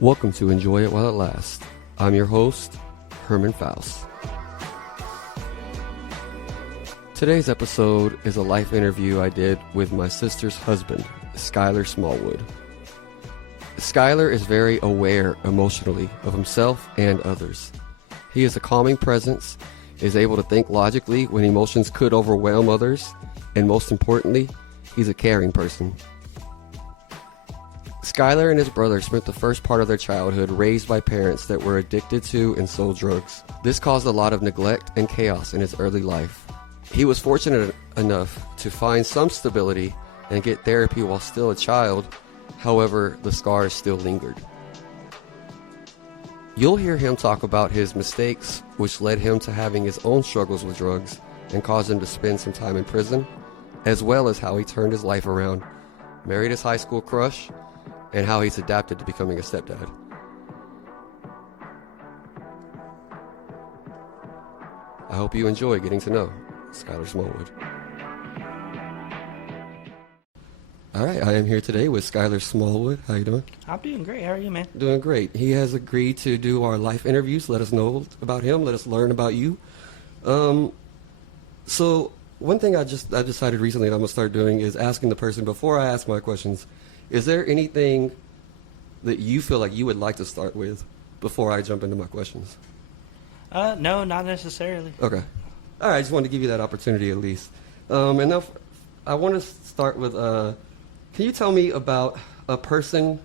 Welcome to Enjoy It While It Lasts. I'm your host, Herman Faust. Today's episode is a life interview I did with my sister's husband, Skylar Smallwood. Skylar is very aware emotionally of himself and others. He is a calming presence, is able to think logically when emotions could overwhelm others, and most importantly, he's a caring person. Skylar and his brother spent the first part of their childhood raised by parents that were addicted to and sold drugs. This caused a lot of neglect and chaos in his early life. He was fortunate enough to find some stability and get therapy while still a child. However, the scars still lingered. You'll hear him talk about his mistakes, which led him to having his own struggles with drugs and caused him to spend some time in prison, as well as how he turned his life around, married his high school crush, and how he's adapted to becoming a stepdad. I hope you enjoy getting to know Skylar Smallwood. All right, I am here today with Skylar Smallwood. How you doing? I'm doing great. How are you, man? Doing great. He has agreed to do our life interviews. Let us know about him. Let us learn about you. So one thing I decided recently that I'm going to start doing is asking the person, before I ask my questions, is there anything that you feel like you would like to start with before I jump into my questions? No, not necessarily. Okay. All right, I just wanted to give you that opportunity at least. And now I want to start with, can you tell me about a person,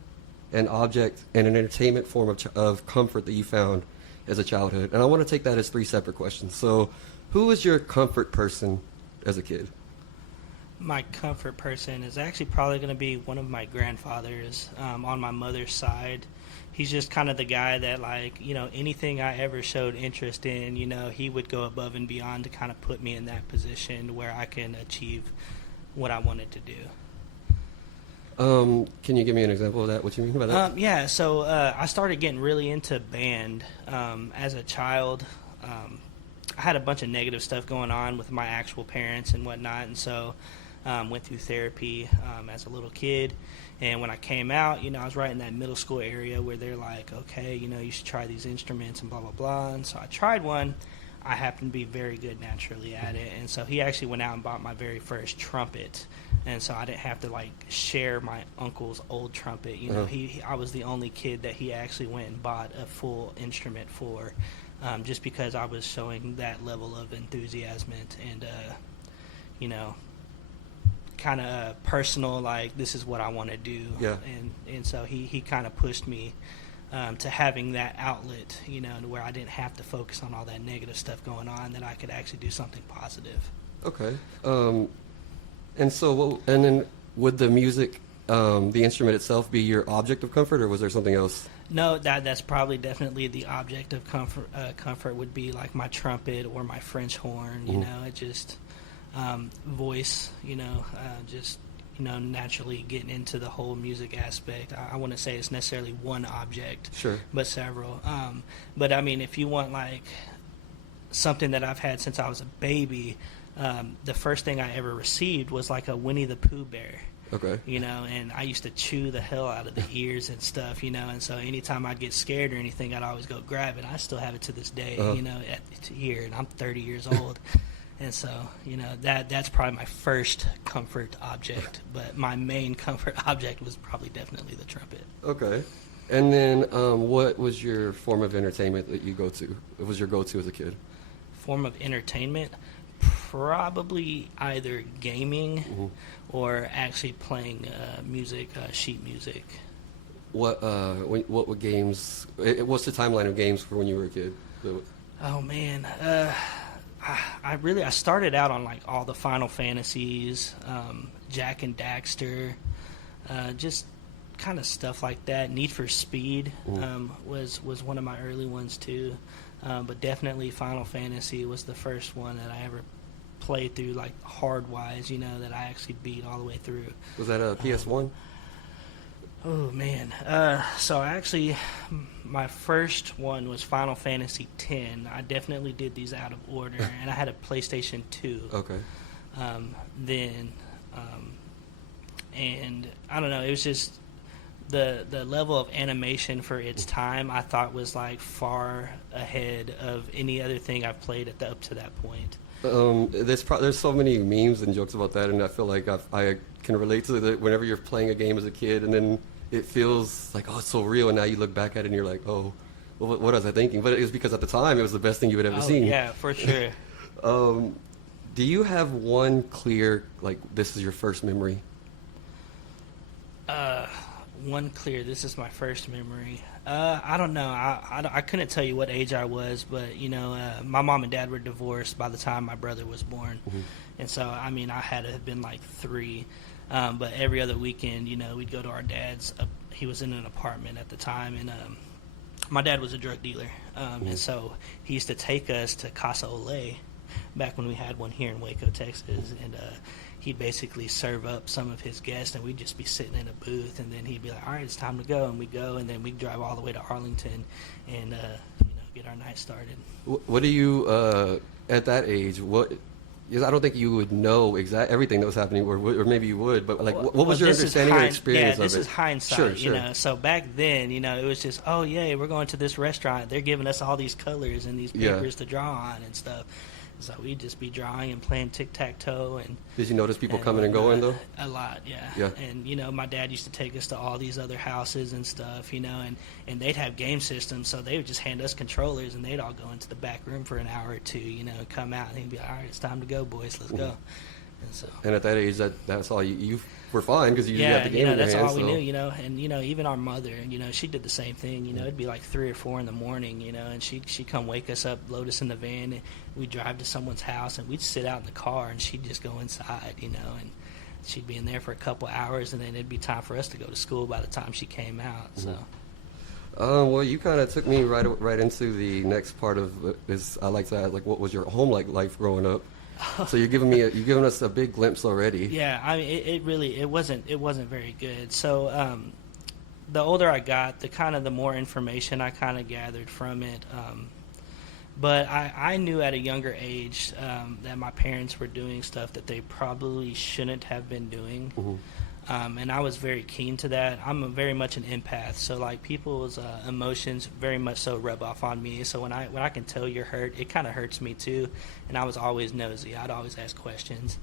an object, and an entertainment form of comfort that you found as a childhood? And I want to take that as three separate questions. So who was your comfort person as a kid? My comfort person is actually probably going to be one of my grandfathers on my mother's side. He's just kind of the guy that, like, you know, anything I ever showed interest in, you know, he would go above and beyond to kind of put me in that position where I can achieve what I wanted to do. Can you give me an example of that? What you mean by that? Yeah, so I started getting really into band as a child. I had a bunch of negative stuff going on with my actual parents and whatnot, and so went through therapy as a little kid. And when I came out, you know, I was right in that middle school area where they're like, okay, you know, you should try these instruments and blah, blah, blah. And so I tried one. I happened to be very good naturally at it. And so he actually went out and bought my very first trumpet. And so I didn't have to, like, share my uncle's old trumpet. You know, I was the only kid that he actually went and bought a full instrument for, just because I was showing that level of enthusiasm and you know, kind of personal, like, this is what I want to do. Yeah. And so he kind of pushed me to having that outlet, you know, to where I didn't have to focus on all that negative stuff going on, that I could actually do something positive. Okay. And so, and then would the music, the instrument itself, be your object of comfort, or was there something else? No, that's probably definitely the object of comfort. Comfort would be like my trumpet or my French horn. You know, it just voice. You know, just, you know, naturally getting into the whole music aspect. I wouldn't say it's necessarily one object, sure, but several. But I mean, if you want, like, something that I've had since I was a baby, the first thing I ever received was like a Winnie the Pooh bear. Okay. You know, and I used to chew the hell out of the ears and stuff, you know, and so anytime I'd get scared or anything, I'd always go grab it. I still have it to this day, you know, here, and I'm 30 years old. And so, you know, that's probably my first comfort object, but my main comfort object was probably definitely the trumpet. Okay. And then what was your form of entertainment that you What was your go-to as a kid? Form of entertainment? Probably either gaming or actually playing music, sheet music. What were games? What's the timeline of games for when you were a kid? Oh man, I started out on, like, all the Final Fantasies, Jack and Daxter, just kind of stuff like that. Need for Speed was one of my early ones too, but definitely Final Fantasy was the first one that I ever played through, like, hard wise, you know, that I actually beat all the way through. Was that a PS1? Oh man. So actually, my first one was Final Fantasy X. I definitely did these out of order, and I had a PlayStation 2. Okay. Then, and I don't know. It was just the level of animation for its time. I thought was like far ahead of any other thing I've played up to that point. There's so many memes and jokes about that, and I feel like I can relate to that. Whenever you're playing a game as a kid, and then it feels like, oh, it's so real, and now you look back at it and you're like, oh, well, what was I thinking? But it was because at the time it was the best thing you had ever seen. Yeah, for sure. Do you have one clear, like, this is your first memory? One clear. This is my first memory. I don't know. I couldn't tell you what age I was, but my mom and dad were divorced by the time my brother was born, and so I mean I had to have been like 3. But every other weekend, we'd go to our dad's. He was in an apartment at the time, and my dad was a drug dealer, and so he used to take us to Casa Ole back when we had one here in Waco, Texas, and he'd basically serve up some of his guests, and we'd just be sitting in a booth, and then he'd be like, all right, it's time to go, and we'd go, and then we'd drive all the way to Arlington and get our night started. What do you, at that age, because I don't think you would know everything that was happening, or maybe you would, but like, what was your understanding or experience of it? Yeah, this is hindsight, Sure. So back then, it was just, oh, yeah, we're going to this restaurant. They're giving us all these colors and these papers to draw on and stuff. So we'd just be drawing and playing tic-tac-toe. And did you notice people coming and going, though? A lot, yeah. And, my dad used to take us to all these other houses and stuff, and they'd have game systems, so they would just hand us controllers, and they'd all go into the back room for an hour or two, come out, and he'd be like, all right, it's time to go, boys, let's go. And at that age, that's all you were fine because you had the game in your that's hands. all we knew, and even our mother, she did the same thing. It'd be like 3 or 4 in the morning, and she'd come wake us up, load us in the van, and we'd drive to someone's house, and we'd sit out in the car, and she'd just go inside, and she'd be in there for a couple hours, and then it'd be time for us to go to school by the time she came out. So. Well, you kind of took me right into the next part of this. I like to ask, like, what was your home life growing up? So you're giving us a big glimpse already. Yeah, I mean, it wasn't very good. So the older I got, the more information I kind of gathered from it. But I knew at a younger age that my parents were doing stuff that they probably shouldn't have been doing. And I was very keen to that. I'm very much an empath, so like people's emotions very much so rub off on me. So when I can tell you're hurt, it kind of hurts me too. And I was always nosy. I'd always ask questions.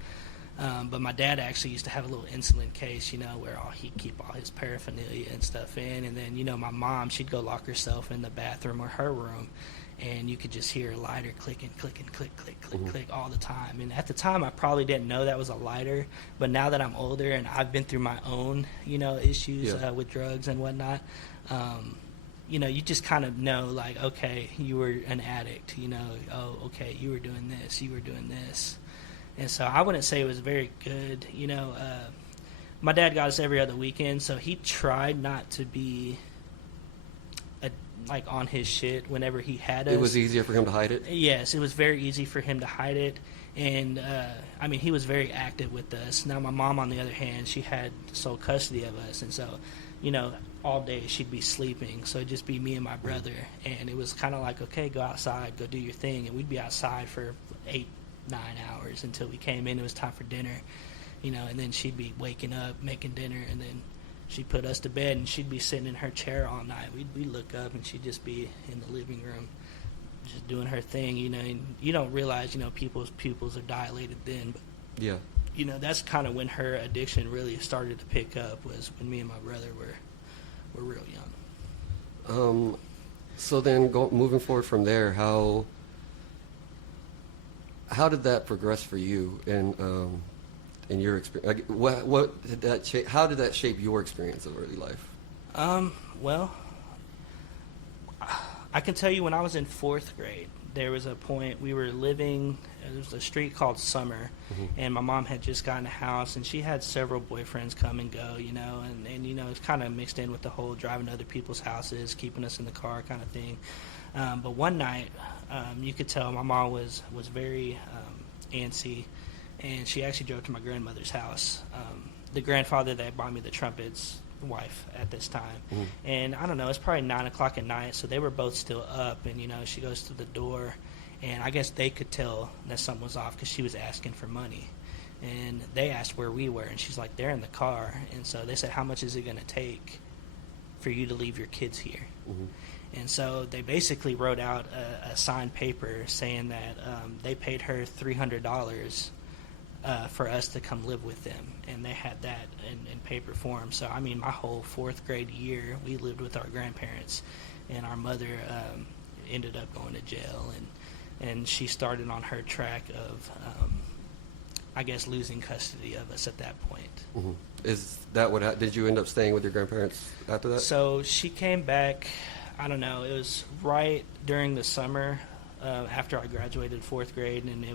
But my dad actually used to have a little insulin case, where he'd keep all his paraphernalia and stuff in. And then, my mom, she'd go lock herself in the bathroom or her room, and you could just hear a lighter clicking, clicking, click, click, click, click all the time. And at the time, I probably didn't know that was a lighter. But now that I'm older and I've been through my own, issues with drugs and whatnot, you just kind of know, like, okay, you were an addict. Oh, okay, you were doing this, you were doing this. And so I wouldn't say it was very good. My dad got us every other weekend, so he tried not to be on his shit whenever he had us. It was easier for him to hide it? Yes, it was very easy for him to hide it. And, he was very active with us. Now, my mom, on the other hand, she had sole custody of us. And so, all day she'd be sleeping. So it'd just be me and my brother. And it was kind of like, okay, go outside, go do your thing. And we'd be outside for 8-9 hours until we came in. It was time for dinner, and then she'd be waking up, making dinner, and then she'd put us to bed, and she'd be sitting in her chair all night. We'd look up, and she'd just be in the living room just doing her thing, and you don't realize, people's pupils are dilated then. But, yeah. That's kind of when her addiction really started to pick up, was when me and my brother were real young. So then moving forward from there, how did that progress for you in your experience? Like, what did that shape? How did that shape your experience of early life? Well, I can tell you when I was in 4th grade, there was a point we were living. There was a street called Summer, and my mom had just gotten a house, and she had several boyfriends come and go, and it's kind of mixed in with the whole driving to other people's houses, keeping us in the car kind of thing. But one night, you could tell my mom was very antsy, and she actually drove to my grandmother's house. The grandfather that bought me the trumpets wife at this time. And I don't know, it's probably 9 o'clock at night, so they were both still up. And she goes to the door, and I guess they could tell that something was off because she was asking for money. And they asked where we were, and she's like, they're in the car. And so they said, how much is it going to take for you to leave your kids here? And so they basically wrote out a signed paper saying that they paid her $300 for us to come live with them. And they had that in paper form. So, I mean, my whole 4th grade year, we lived with our grandparents. And our mother ended up going to jail. And she started on her track of, I guess, losing custody of us at that point. Is that what did you end up staying with your grandparents after that? So she came back, I don't know, it was right during the summer after I graduated 4th grade, and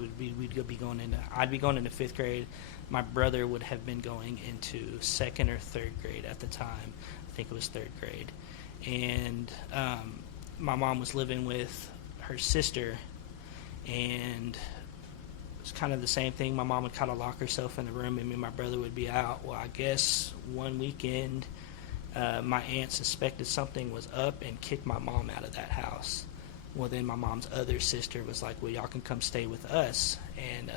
I'd be going into 5th grade. My brother would have been going into 2nd or 3rd grade at the time. I think it was 3rd grade. And my mom was living with her sister, and it's kind of the same thing. My mom would kind of lock herself in the room, and me and my brother would be out. Well, I guess one weekend, my aunt suspected something was up and kicked my mom out of that house. Well, then my mom's other sister was like, well, y'all can come stay with us. And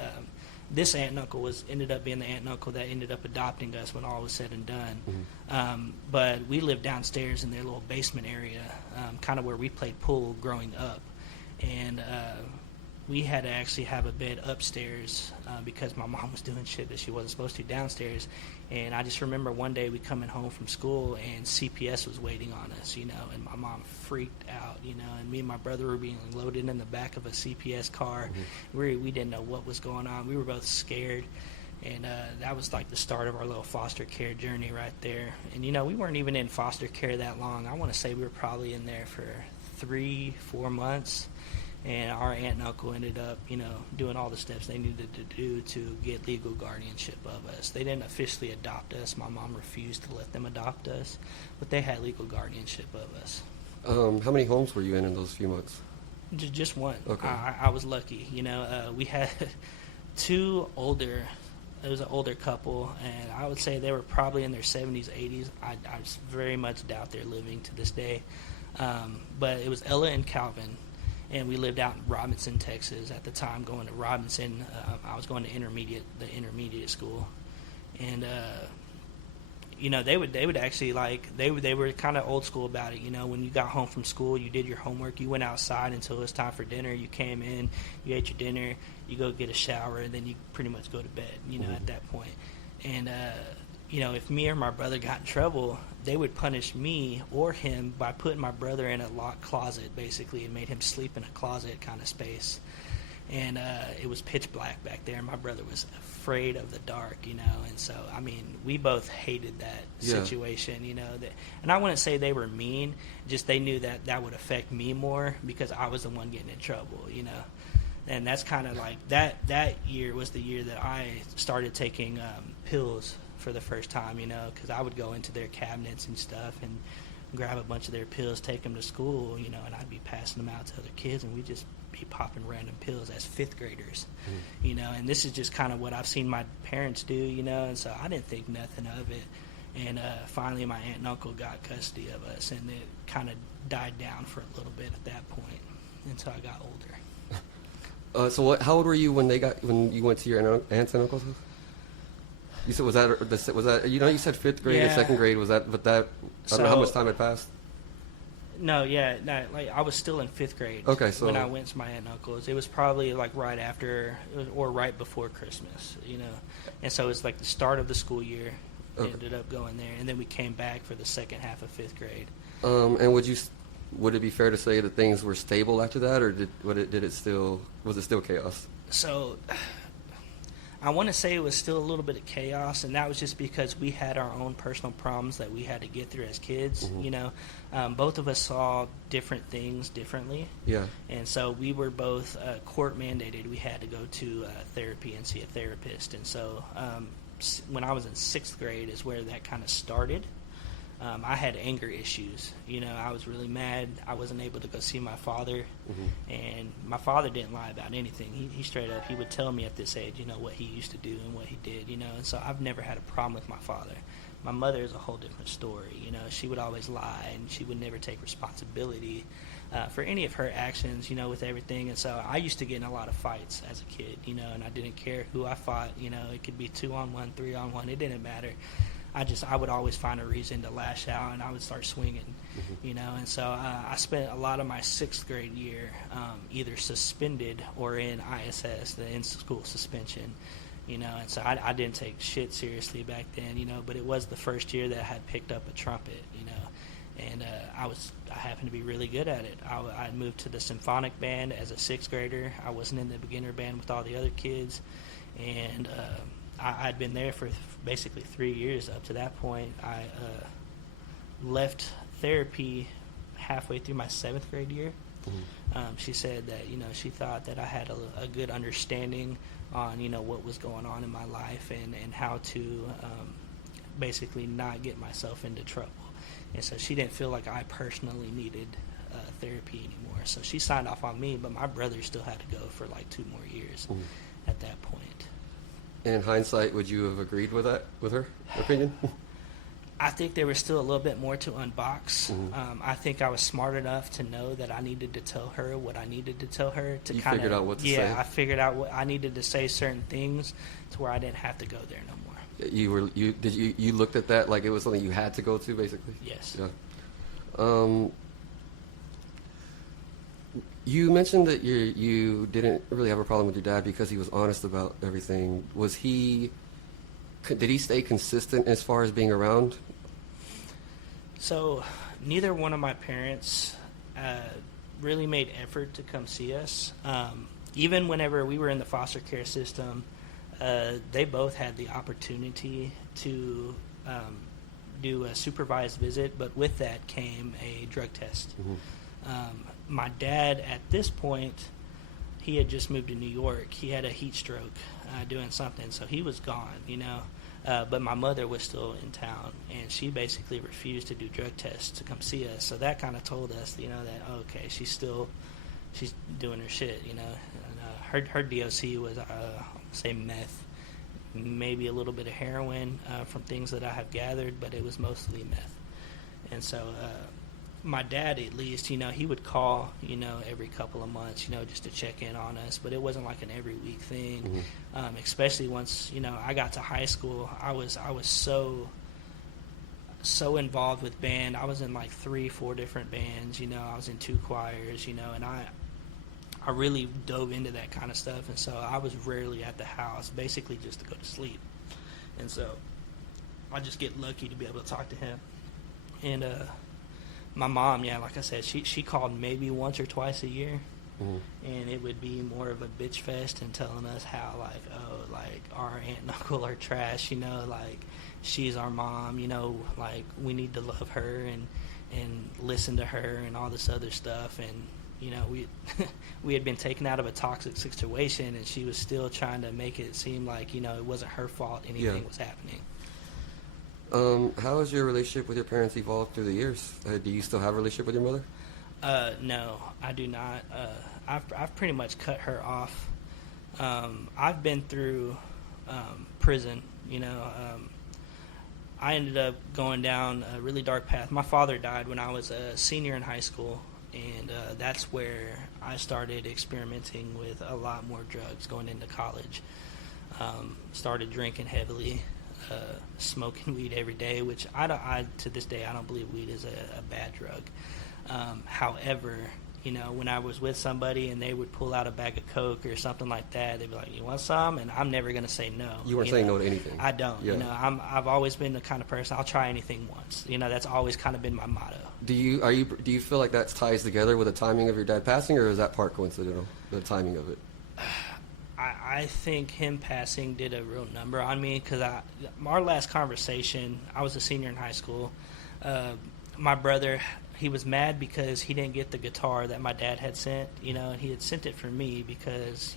this aunt and uncle ended up being the aunt and uncle that ended up adopting us when all was said and done. But we lived downstairs in their little basement area, kind of where we played pool growing up. And we had to actually have a bed upstairs because my mom was doing shit that she wasn't supposed to downstairs. And I just remember one day we coming home from school and CPS was waiting on us, and my mom freaked out, and me and my brother were being loaded in the back of a CPS car. We didn't know what was going on. We were both scared. And that was like the start of our little foster care journey right there. And, we weren't even in foster care that long. I want to say we were probably in there for 3-4 months. And our aunt and uncle ended up, doing all the steps they needed to do to get legal guardianship of us. They didn't officially adopt us. My mom refused to let them adopt us, but they had legal guardianship of us. How many homes were you in those few months? Just one. Okay. I was lucky. We had two older. It was an older couple, and I would say they were probably in their 70s, 80s. I very much doubt they're living to this day. But it was Ella and Calvin. And we lived out in Robinson, Texas at the time, going to Robinson. I was going to the intermediate school. And, they would actually, they were kind of old school about it. When you got home from school, you did your homework, you went outside until it was time for dinner. You came in, you ate your dinner, you go get a shower, and then you pretty much go to bed, at that point. And, if me or my brother got in trouble, they would punish me or him by putting my brother in a locked closet, basically, and made him sleep in a closet kind of space. And it was pitch black back there, and my brother was afraid of the dark, and so, we both hated that situation, and I wouldn't say they were mean, just they knew that would affect me more because I was the one getting in trouble, and that's kind of like, that year was the year that I started taking pills for the first time, because I would go into their cabinets and stuff and grab a bunch of their pills, take them to school, and I'd be passing them out to other kids, and we'd just be popping random pills as 5th graders, and this is just kind of what I've seen my parents do, and so I didn't think nothing of it. And finally my aunt and uncle got custody of us, and it kind of died down for a little bit at that point until I got older. So how old were you when you went to your aunts and uncles' house? You said was that you said 5th grade and 2nd grade, was that, but that I don't know how much time had passed. No, I was still in 5th grade. Okay, so when I went to my aunt and uncles, it was probably right after or right before Christmas, and so it's like the start of the school year. Okay. Ended up going there, and then we came back for the second half of 5th grade. And would it be fair to say that things were stable after that, or was it still chaos? So, I want to say it was still a little bit of chaos, and that was just because we had our own personal problems that we had to get through as kids. Both of us saw different things differently. Yeah. And so we were both court mandated. We had to go to therapy and see a therapist. And so when I was in 6th grade is where that kind of started. I had anger issues. I was really mad. I wasn't able to go see my father, and my father didn't lie about anything. He straight up, he would tell me at this age, what he used to do and what he did, and so I've never had a problem with my father. My mother is a whole different story. She would always lie, and she would never take responsibility for any of her actions, with everything. And so I used to get in a lot of fights as a kid, and I didn't care who I fought. It could be 2-on-1, 3-on-1. It didn't matter. I would always find a reason to lash out, and I would start swinging, And so I spent a lot of my 6th grade year either suspended or in ISS, the in-school suspension, And so I didn't take shit seriously back then, But it was the first year that I had picked up a trumpet, And I happened to be really good at it. I moved to the symphonic band as a 6th grader. I wasn't in the beginner band with all the other kids, and I'd been there for basically 3 years up to that point. I left therapy halfway through my 7th grade year. She said that she thought that I had a good understanding on what was going on in my life and how to basically not get myself into trouble. And so she didn't feel like I personally needed therapy anymore. So she signed off on me, but my brother still had to go for like 2 more years at that point. In hindsight, would you have agreed with her opinion? I think there was still a little bit more to unbox. I think I was smart enough to know that I needed to tell her what I needed to tell her. You figured out what to say? Yeah, I figured out what I needed to say, certain things, to where I didn't have to go there no more. You looked at that like it was something you had to go to, basically? Yes. Yeah. You mentioned that you didn't really have a problem with your dad because he was honest about everything. Did he stay consistent as far as being around? So neither one of my parents really made effort to come see us. Even whenever we were in the foster care system, they both had the opportunity to do a supervised visit, but with that came a drug test. My dad, at this point, he had just moved to New York. He had a heat stroke doing something, so he was gone, But my mother was still in town, and she basically refused to do drug tests to come see us. So that kind of told us, that, okay, she's doing her shit, And, her DOC was, say, meth, maybe a little bit of heroin from things that I have gathered, but it was mostly meth. And so my dad, at least, he would call, every couple of months, just to check in on us, but it wasn't like an every week thing. Especially once, I got to high school, I was so involved with band. I was in like 3-4 different bands, I was in 2 choirs, and I really dove into that kind of stuff, and so I was rarely at the house, basically just to go to sleep. And so I just get lucky to be able to talk to him. And my mom, like I said, she called maybe once or twice a year, and it would be more of a bitch fest and telling us how, our aunt and uncle are trash, she's our mom, we need to love her and listen to her and all this other stuff. And we had been taken out of a toxic situation, and she was still trying to make it seem like it wasn't her fault anything was happening. How has your relationship with your parents evolved through the years? Do you still have a relationship with your mother? No, I do not. I've pretty much cut her off. I've been through prison. I ended up going down a really dark path. My father died when I was a senior in high school, and that's where I started experimenting with a lot more drugs going into college. Started drinking heavily. Smoking weed every day, which to this day I don't believe weed is a bad drug. However, when I was with somebody and they would pull out a bag of Coke or something like that, they'd be like, "You want some?" And I'm never gonna say no. You weren't saying no to anything. I don't. Yeah. I've always been the kind of person, I'll try anything once. That's always kind of been my motto. Do you feel like that ties together with the timing of your dad passing, or is that part coincidental? The timing of it. I think him passing did a real number on me, because our last conversation, I was a senior in high school. My brother he was mad because he didn't get the guitar that my dad had sent, and he had sent it for me because,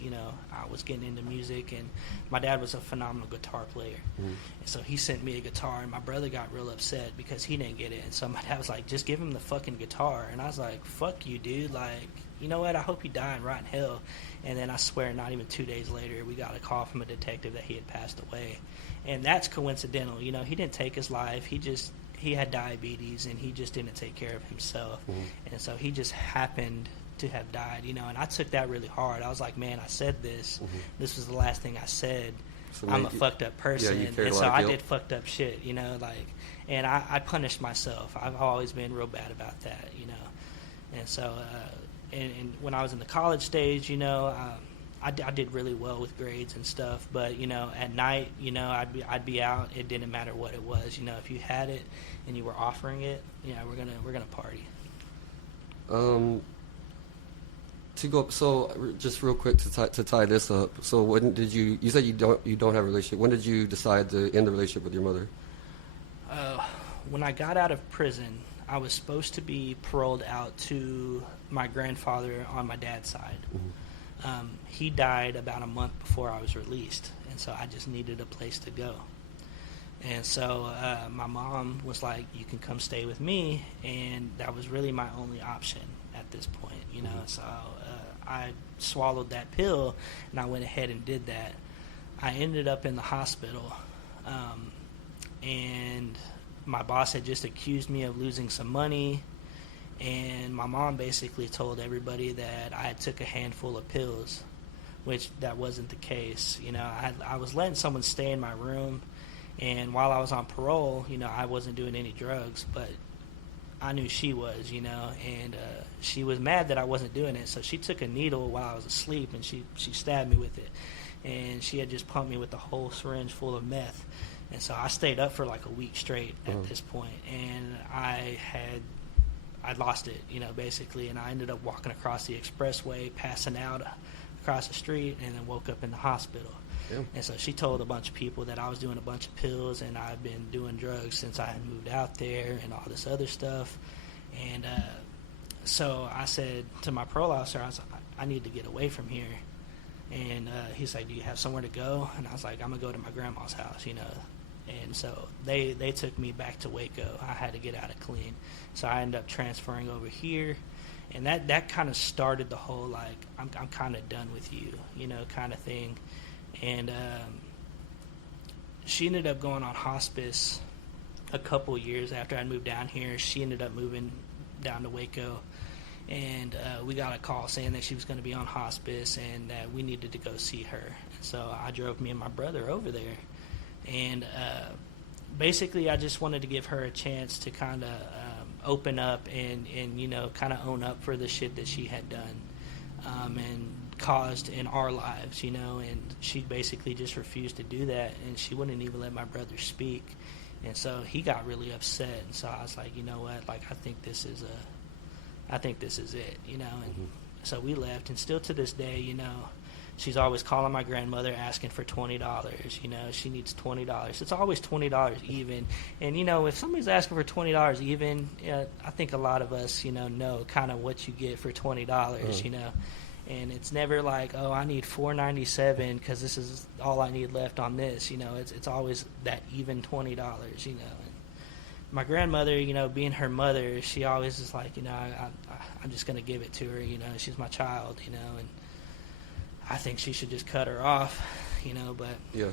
I was getting into music, and my dad was a phenomenal guitar player. And so he sent me a guitar, and my brother got real upset because he didn't get it. And so my dad was like, just give him the fucking guitar. And I was like, fuck you, dude. Like, you know what? I hope you die and rot in hell. And then I swear not even 2 days later, we got a call from a detective that he had passed away. And that's coincidental. He didn't take his life. He had diabetes, and he just didn't take care of himself. And so he just happened to have died, and I took that really hard. I was like, man, I said this. This was the last thing I said. So I'm a fucked up person. And so I did fucked up shit, and I punished myself. I've always been real bad about that, And so, and when I was in the college stage, I did really well with grades and stuff, but at night, I'd be out. It didn't matter what it was. If you had it and you were offering it, we're gonna party. So just real quick to tie this up. So when did you said you don't have a relationship? When did you decide to end the relationship with your mother? When I got out of prison, I was supposed to be paroled out to my grandfather on my dad's side. He died about a month before I was released, and so I just needed a place to go. And so my mom was like, you can come stay with me, and that was really my only option at this point, So I swallowed that pill, and I went ahead and did that. I ended up in the hospital, and my boss had just accused me of losing some money. And my mom basically told everybody that I took a handful of pills, which that wasn't the case. I was letting someone stay in my room, and while I was on parole, I wasn't doing any drugs, but I knew she was, and she was mad that I wasn't doing it. So she took a needle while I was asleep, and she stabbed me with it. And she had just pumped me with a whole syringe full of meth. And so I stayed up for like a week straight at this point, and I lost it, basically, and I ended up walking across the expressway, passing out across the street, and then woke up in the hospital. Yeah. And so she told a bunch of people that I was doing a bunch of pills, and I've been doing drugs since I had moved out there and all this other stuff. And so I said to my parole officer, I was like, I need to get away from here. And he's like, do you have somewhere to go? And I was like, I'm going to go to my grandma's house, And so they took me back to Waco. I had to get out of clean. So I ended up transferring over here. And that kind of started the whole, like, I'm kind of done with you, kind of thing. And she ended up going on hospice a couple years after I moved down here. She ended up moving down to Waco. And we got a call saying that she was going to be on hospice and that we needed to go see her. So I drove me and my brother over there. And basically I just wanted to give her a chance to kind of open up and kind of own up for the shit that she had done and caused in our lives, and she basically just refused to do that, and she wouldn't even let my brother speak. And so he got really upset, and so I was like, you know what, like, I think this is it, and so we left. And still to this day, she's always calling my grandmother asking for $20. She needs $20. It's always $20 even. And, if somebody's asking for $20 even, I think a lot of us, know kind of what you get for $20, And it's never like, oh, I need $4.97 because this is all I need left on this. It's always that even $20, And my grandmother, being her mother, she always is like, I'm just going to give it to her. She's my child, and I think she should just cut her off, but, yeah.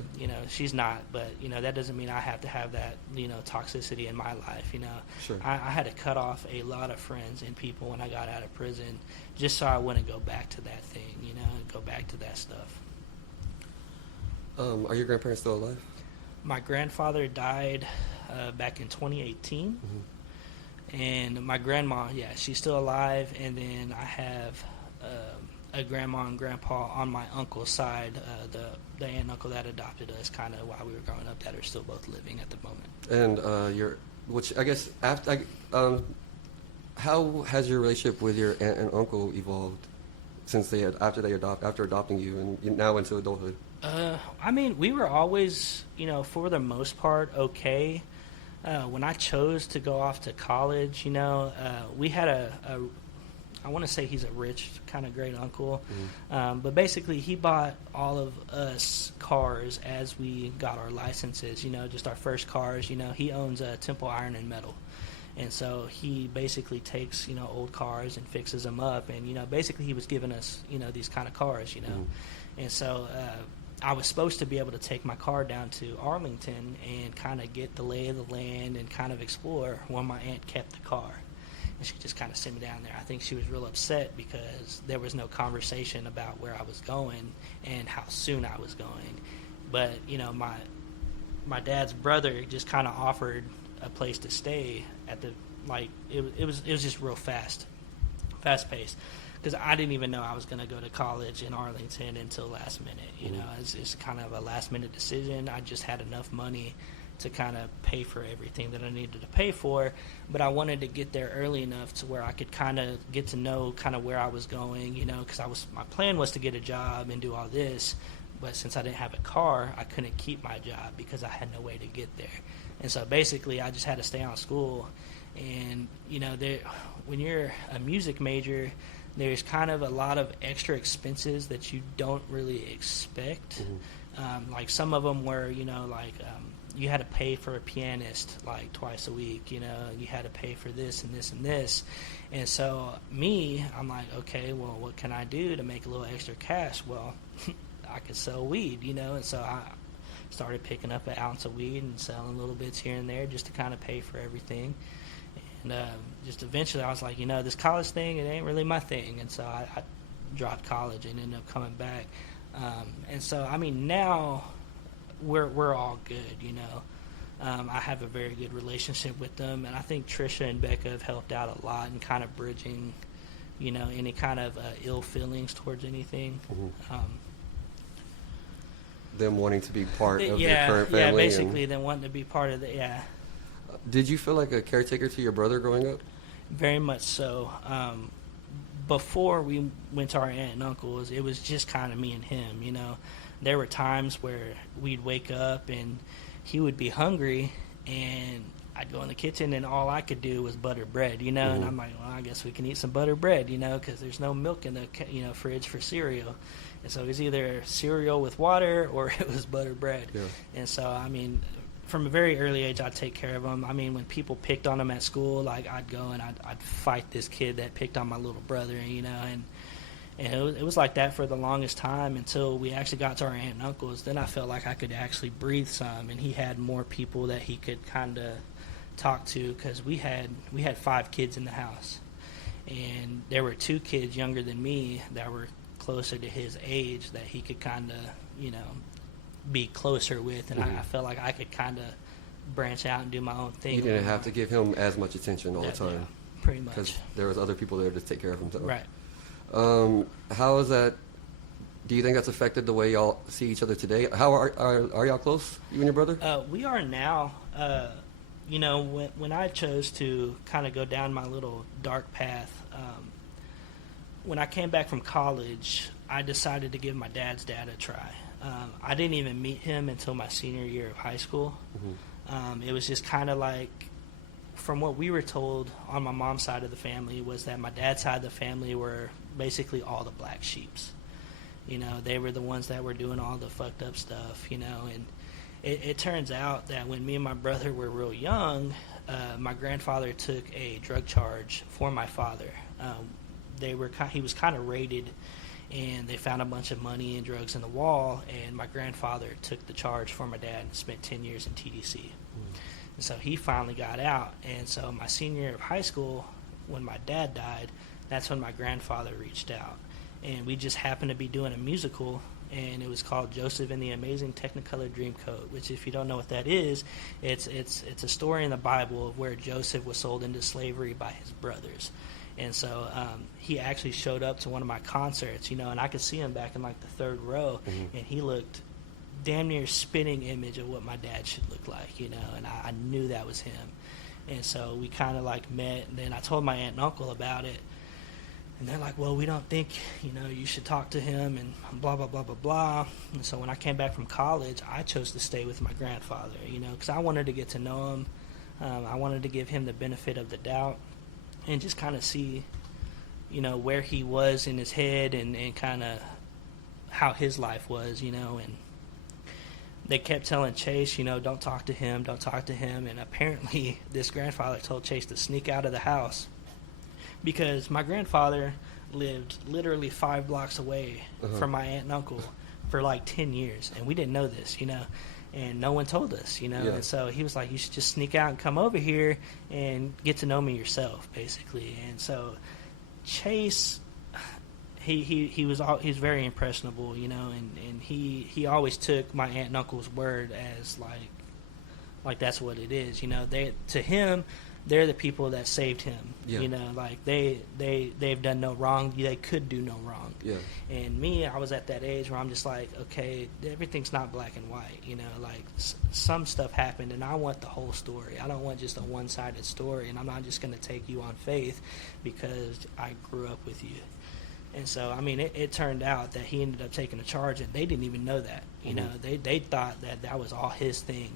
She's not. But, that doesn't mean I have to have that, toxicity in my life, Sure. I had to cut off a lot of friends and people when I got out of prison just so I wouldn't go back to that thing, and go back to that stuff. Are your grandparents still alive? My grandfather died back in 2018. And my grandma, yeah, she's still alive. And then I have a grandma and grandpa on my uncle's side, the aunt and uncle that adopted us kind of while we were growing up, that are still both living at the moment. And which I guess after, how has your relationship with your aunt and uncle evolved since after adopting you and now into adulthood? We were always, for the most part, okay. When I chose to go off to college, we had I want to say he's a rich kind of great uncle, but basically he bought all of us cars as we got our licenses, just our first cars. He owns Temple Iron and Metal, and so he basically takes, old cars and fixes them up, and, basically he was giving us, these kind of cars, and so I was supposed to be able to take my car down to Arlington and kind of get the lay of the land and kind of explore when my aunt kept the car. And she just kind of sent me down there. I think she was real upset because there was no conversation about where I was going and how soon I was going. But, my dad's brother just kind of offered a place to stay at the, it was just real fast paced. Because I didn't even know I was going to go to college in Arlington until last minute. It's kind of a last minute decision. I just had enough money to kind of pay for everything that I needed to pay for, but I wanted to get there early enough to where I could kind of get to know kind of where I was going, because my plan was to get a job and do all this, but since I didn't have a car, I couldn't keep my job because I had no way to get there. And so basically I just had to stay on school, and when you're a music major, there's kind of a lot of extra expenses that you don't really expect. Like some of them were, you had to pay for a pianist like twice a week, you had to pay for this and this and this. And so I'm like, okay, well, what can I do to make a little extra cash? Well, I could sell weed, and so I started picking up an ounce of weed and selling little bits here and there just to kind of pay for everything. And just eventually I was like, this college thing, it ain't really my thing. And so I dropped college and ended up coming back. And so, now we're all good, I have a very good relationship with them, and I think Trisha and Becca have helped out a lot in kind of bridging, any kind of ill feelings towards anything. Them wanting to be part of your current family? Yeah, basically them wanting to be part of it, yeah. Did you feel like a caretaker to your brother growing up? Very much so. Before we went to our aunt and uncles, it was just kind of me and him, There were times where we'd wake up and he would be hungry, and I'd go in the kitchen and all I could do was butter bread, and I'm like, well, I guess we can eat some butter bread, because there's no milk in the fridge for cereal. And so it was either cereal with water or it was butter bread. Yeah. And so, from a very early age, I'd take care of them. When people picked on them at school, I'd go and I'd fight this kid that picked on my little brother, and it was like that for the longest time until we actually got to our aunt and uncles. Then I felt like I could actually breathe some, and he had more people that he could kind of talk to, because we had 5 kids in the house, and there were 2 kids younger than me that were closer to his age that he could kind of, be closer with, and I felt like I could kind of branch out and do my own thing. You didn't have to give him as much attention all the time. Yeah, pretty much. Because there was other people there to take care of himself. Right. How is that? Do you think that's affected the way y'all see each other today? How are y'all close, you and your brother? We are now. When I chose to kind of go down my little dark path, when I came back from college, I decided to give my dad's dad a try. I didn't even meet him until my senior year of high school. It was just kind of like, from what we were told on my mom's side of the family, was that my dad's side of the family were basically all the black sheeps. They were the ones that were doing all the fucked up stuff, and it turns out that when me and my brother were real young, my grandfather took a drug charge for my father. He was kind of raided, and they found a bunch of money and drugs in the wall, and my grandfather took the charge for my dad and spent 10 years in TDC. And so he finally got out, and so my senior year of high school, when my dad died, that's when my grandfather reached out. And we just happened to be doing a musical, and it was called Joseph and the Amazing Technicolor Dreamcoat, which, if you don't know what that is, it's a story in the Bible of where Joseph was sold into slavery by his brothers. And so he actually showed up to one of my concerts, and I could see him back in like the 3rd row, and he looked damn near spitting image of what my dad should look like, and I knew that was him. And so we kind of like met, and then I told my aunt and uncle about it, and they're like, well, we don't think, you should talk to him, and blah, blah, blah, blah, blah. And so when I came back from college, I chose to stay with my grandfather, because I wanted to get to know him. I wanted to give him the benefit of the doubt and just kind of see, where he was in his head and kind of how his life was, and they kept telling Chase, don't talk to him, don't talk to him. And apparently this grandfather told Chase to sneak out of the house because my grandfather lived literally 5 blocks away from my aunt and uncle for like 10 years. And we didn't know this, and no one told us, Yeah. And so he was like, you should just sneak out and come over here and get to know me yourself, basically. And so Chase, he was very impressionable, and he always took my aunt and uncle's word as like that's what it is, to him they're the people that saved him, like they've done no wrong, they could do no wrong. And me, I was at that age where I'm just like, okay, everything's not black and white, like some stuff happened and I want the whole story. I don't want just a one-sided story, and I'm not just going to take you on faith because I grew up with you. And so, I mean, it turned out that he ended up taking a charge, and they didn't even know that. They thought that was all his thing,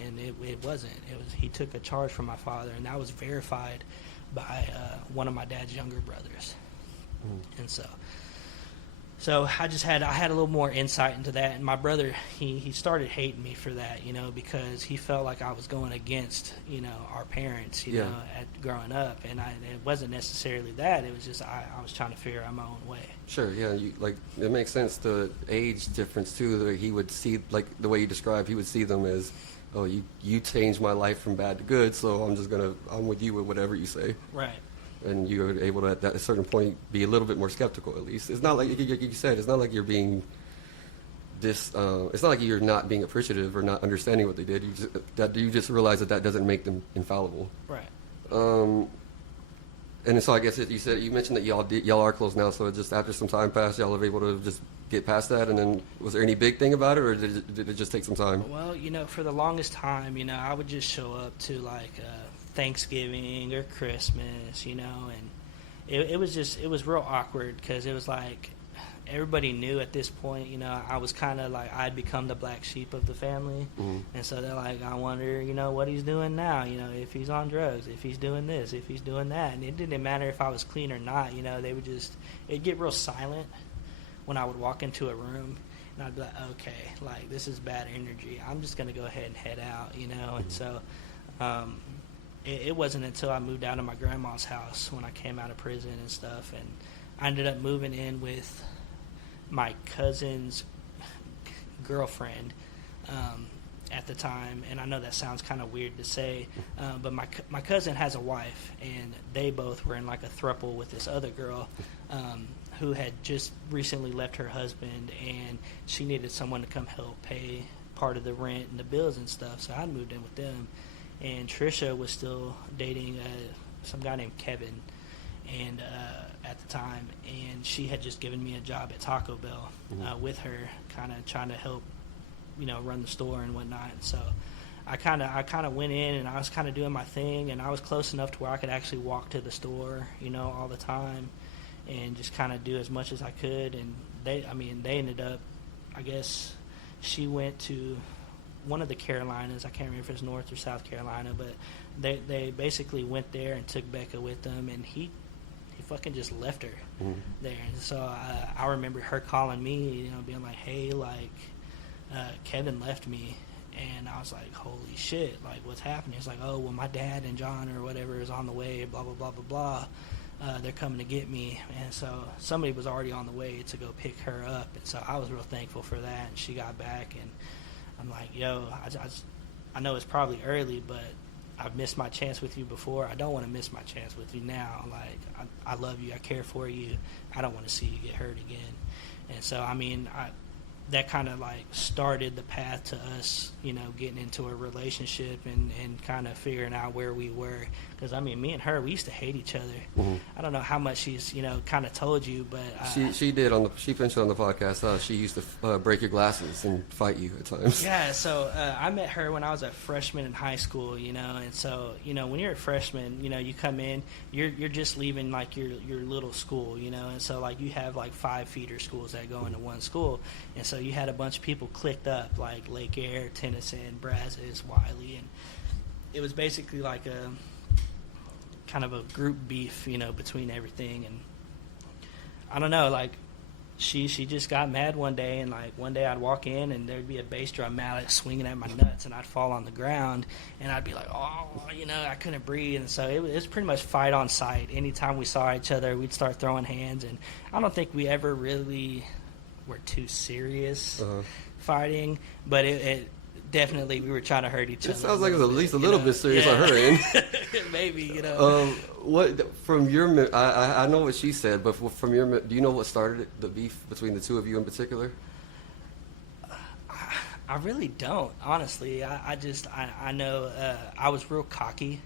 and it wasn't. He took a charge from my father, and that was verified by one of my dad's younger brothers. And so I had a little more insight into that, and my brother, he started hating me for that, because he felt like I was going against, our parents, at growing up, and it wasn't necessarily that. It was just I was trying to figure out my own way. Sure, yeah, it makes sense, the age difference too. That he would see, like the way you described, he would see them as, oh, you changed my life from bad to good, so I'm with you with whatever you say. Right. And you were able to, at a certain point, be a little bit more skeptical, at least. It's not like you said. It's not like you're being it's not like you're not being appreciative or not understanding what they did. You just realize that doesn't make them infallible. Right. And so I guess you mentioned that y'all are close now. So just after some time passed, y'all were able to just get past that. And then was there any big thing about it, or did it just take some time? Well, for the longest time, I would just show up to like Thanksgiving or Christmas, and it was real awkward because it was like everybody knew at this point, I was kind of like, I'd become the black sheep of the family. And so they're like, I wonder, what he's doing now, if he's on drugs, if he's doing this, if he's doing that. And it didn't matter if I was clean or not, they would it'd get real silent when I would walk into a room. And I'd be like, okay, like this is bad energy, I'm just going to go ahead and head out, And so it wasn't until I moved out of my grandma's house when I came out of prison and stuff, and I ended up moving in with my cousin's girlfriend at the time. And I know that sounds kind of weird to say, but my cousin has a wife, and they both were in like a throuple with this other girl who had just recently left her husband, and she needed someone to come help pay part of the rent and the bills and stuff. So I moved in with them. And Trisha was still dating some guy named Kevin, and at the time, and she had just given me a job at Taco Bell with her, kind of trying to help, run the store and whatnot. And so I kind of went in, and I was kind of doing my thing, and I was close enough to where I could actually walk to the store, all the time, and just kind of do as much as I could. And they ended up, I guess, she went to one of the Carolinas. I can't remember if it's North or South Carolina, but they basically went there and took Becca with them, and he fucking just left her there. And so I remember her calling me, being like, hey, like Kevin left me. And I was like, holy shit, like what's happening? It's like, oh, well, my dad and John or whatever is on the way, blah blah blah blah blah. They're coming to get me. And so somebody was already on the way to go pick her up, and so I was real thankful for that. And she got back, and I'm like, yo, I know it's probably early, but I've missed my chance with you before. I don't want to miss my chance with you now. Like, I love you. I care for you. I don't want to see you get hurt again. And so, that kind of like started the path to us, getting into a relationship and kind of figuring out where we were. Because me and her, we used to hate each other. I don't know how much she's kind of told you, but she did she mentioned on the podcast she used to break your glasses and fight you at times. Yeah, so I met her when I was a freshman in high school, and so when you're a freshman, you come in, you're just leaving like your little school, and so like you have like 5 feeder schools that go into one school, and so you had a bunch of people clicked up like Lake Air, Tennyson, Brazos, Wiley, it was basically like a kind of a group beef, between everything. And I don't know, like she just got mad one day, and like one day I'd walk in and there'd be a bass drum mallet swinging at my nuts, and I'd fall on the ground, and I'd be like, I couldn't breathe. And so it was pretty much fight on sight. Anytime we saw each other, we'd start throwing hands, and I don't think we ever really were too serious fighting, but it definitely, we were trying to hurt each other. It sounds like it was at least a little bit serious on her end. Maybe, What from your? I know what she said, but from your, do you know what started the beef between the two of you in particular? I really don't, honestly. I know I was real cocky,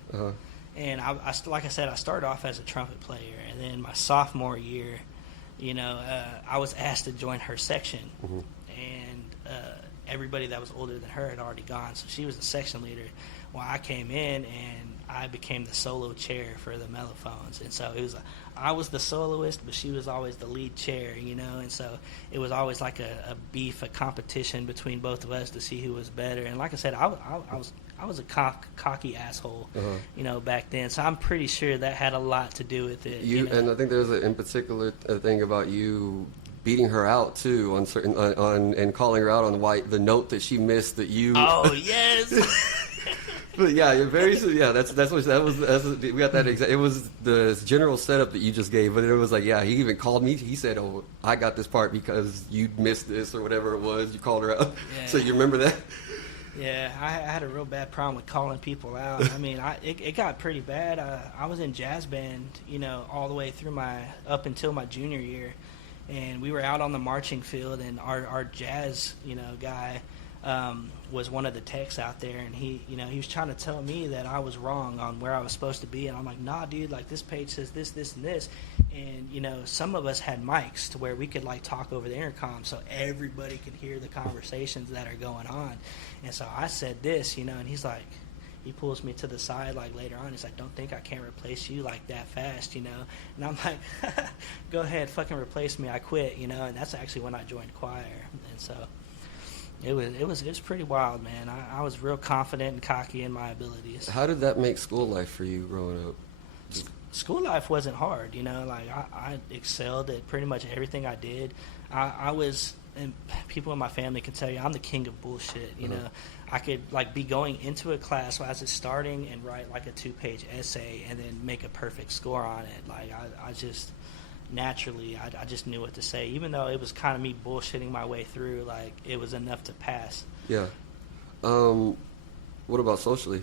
and I like I said, I started off as a trumpet player, and then my sophomore year, I was asked to join her section, and everybody that was older than her had already gone, so she was the section leader. Well, I came in and I became the solo chair for the mellophones, and so I was the soloist, but she was always the lead chair, and so it was always like a beef, a competition between both of us to see who was better. And like I said, I was a cocky asshole, back then, so I'm pretty sure that had a lot to do with it. And I think there's in particular a thing about you beating her out too on certain and calling her out on the note that she missed that you. Oh yes. But yeah, you're very that's what we got that exact. It was the general setup that you just gave, but it was like, yeah, he even called me. He said, "Oh, I got this part because you missed this or whatever it was." You called her out. Yeah. So you remember that? Yeah, I had a real bad problem with calling people out. I mean, it got pretty bad. I was in jazz band, all the way through up until my junior year, and we were out on the marching field, and our jazz, guy was one of the techs out there, and he was trying to tell me that I was wrong on where I was supposed to be, and I'm like, nah, dude, like this page says this, this, and this, and some of us had mics to where we could like talk over the intercom so everybody could hear the conversations that are going on, and so I said this, and he's like, he pulls me to the side like later on. He's like, "Don't think I can't replace you like that fast, And I'm like, "Go ahead, fucking replace me. I quit, And that's actually when I joined choir. And so it was pretty wild, man. I was real confident and cocky in my abilities. How did that make school life for you growing up? School life wasn't hard, Like I excelled at pretty much everything I did. I was, and people in my family can tell you, I'm the king of bullshit. I could like be going into a class as it's starting and write like a 2-page essay and then make a perfect score on it. Like I just naturally, I just knew what to say, even though it was kind of me bullshitting my way through. Like it was enough to pass. Yeah. What about socially?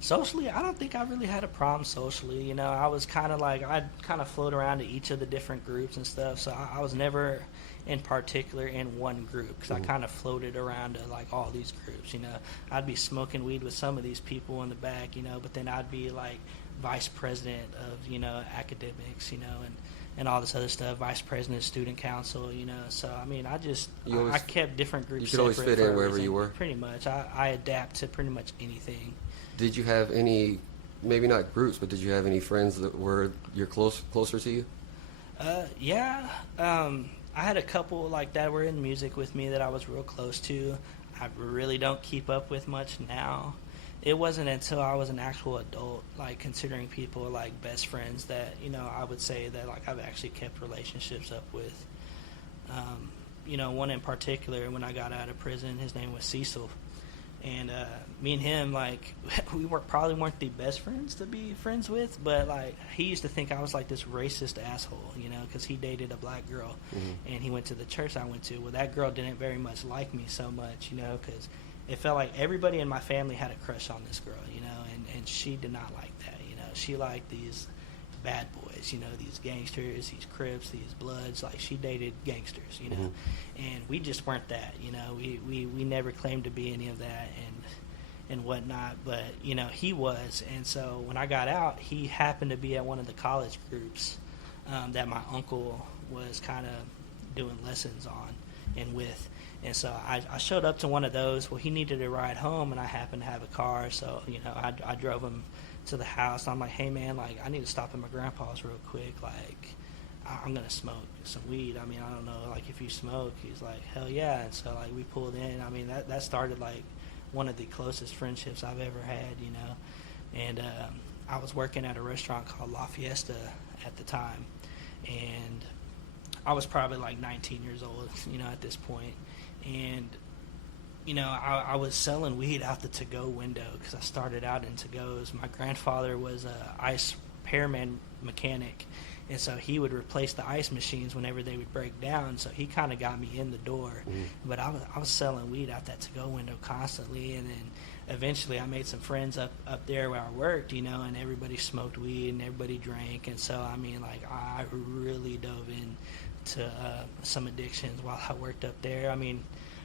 Socially, I don't think I really had a problem socially. I was kind of like, I'd kind of float around to each of the different groups and stuff. So I was never in particular in one group because I kind of floated around to like all these groups. I'd be smoking weed with some of these people in the back, but then I'd be like vice president of, academics, and all this other stuff, vice president of student council, So, I mean, I kept different groups. You could always fit in wherever you were? Pretty much. I adapt to pretty much anything. Did you have any, maybe not groups, but did you have any friends that were closer to you? Yeah. I had a couple like that were in music with me that I was real close to. I really don't keep up with much now. It wasn't until I was an actual adult, like considering people like best friends, that I would say that like I've actually kept relationships up with. One in particular, when I got out of prison, his name was Cecil. And me and him, like, we probably weren't the best friends to be friends with, but, like, he used to think I was, like, this racist asshole, because he dated a black girl, and he went to the church I went to. Well, that girl didn't very much like me so much, because it felt like everybody in my family had a crush on this girl, and she did not like that, She liked these bad boys, these gangsters, these Crips, these Bloods. Like, she dated gangsters, and we just weren't that, we never claimed to be any of that and whatnot, but he was. And so when I got out, he happened to be at one of the college groups that my uncle was kind of doing lessons on and with. And so I showed up to one of those. Well, he needed a ride home, and I happened to have a car, so I drove him to the house. I'm like, hey man, like I need to stop at my grandpa's real quick. Like I'm gonna smoke some weed. I mean, I don't know, like if you smoke. He's like, hell yeah. And so like we pulled in. I mean, that started like one of the closest friendships I've ever had, you know. And I was working at a restaurant called La Fiesta at the time, and I was probably like 19 years old, you know, at this point. And you know, I was selling weed out the to-go window because I started out in to-goes. My grandfather was a ice Herman mechanic, and so he would replace the ice machines whenever they would break down. So he kind of got me in the door. But I was selling weed out that to-go window constantly, and then eventually I made some friends up there where I worked, you know, and everybody smoked weed and everybody drank. And so, I mean, like, I really dove into some addictions while I worked up there. I mean,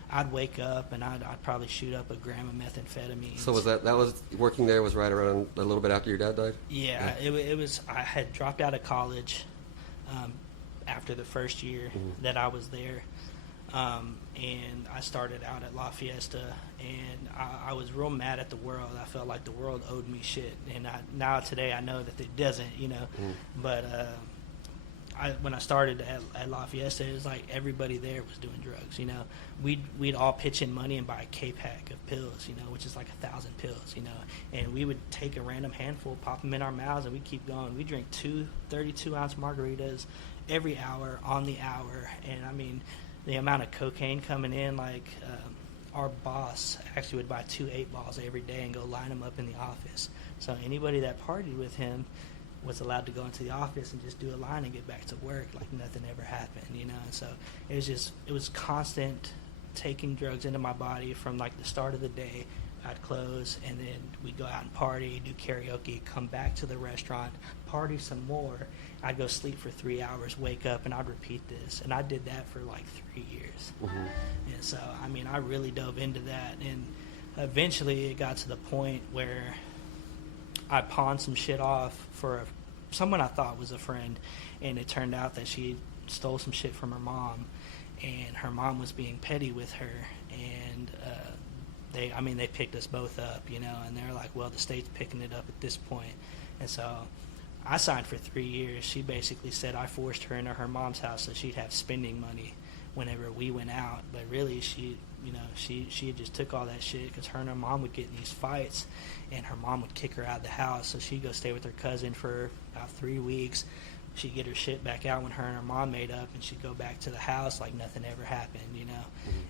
I'd wake up and I'd probably shoot up a gram of methamphetamine. So was that was working there was right around a little bit after your dad died? Yeah, it was. I had dropped out of college after the first year that I was there, and I started out at La Fiesta, and I was real mad at the world. I felt like the world owed me shit, and now today I know that it doesn't, you know. But when I started at La Fiesta, it was like everybody there was doing drugs, you know. We'd all pitch in money and buy a K-pack of pills, you know, which is like 1,000 pills, you know. And we would take a random handful, pop them in our mouths, and we'd keep going. We drink 2 32-ounce margaritas every hour, on the hour. And, I mean, the amount of cocaine coming in, like our boss actually would buy 2 8-balls every day and go line them up in the office. So anybody that partied with him was allowed to go into the office and just do a line and get back to work like nothing ever happened, you know. And so it was constant taking drugs into my body from like the start of the day. I'd close, and then we'd go out and party, do karaoke, come back to the restaurant, party some more. I'd go sleep for 3 hours, wake up, and I'd repeat this. And I did that for like 3 years. And so, I mean, I really dove into that. And eventually it got to the point where I pawned some shit off for someone I thought was a friend, and it turned out that she stole some shit from her mom, and her mom was being petty with her, and they picked us both up, you know, and they're like, well, the state's picking it up at this point. And so I signed for 3 years. She basically said I forced her into her mom's house so she'd have spending money whenever we went out, but really she had just took all that shit because her and her mom would get in these fights, and her mom would kick her out of the house, so she'd go stay with her cousin for about 3 weeks. She'd get her shit back out when her and her mom made up, and she'd go back to the house like nothing ever happened, you know.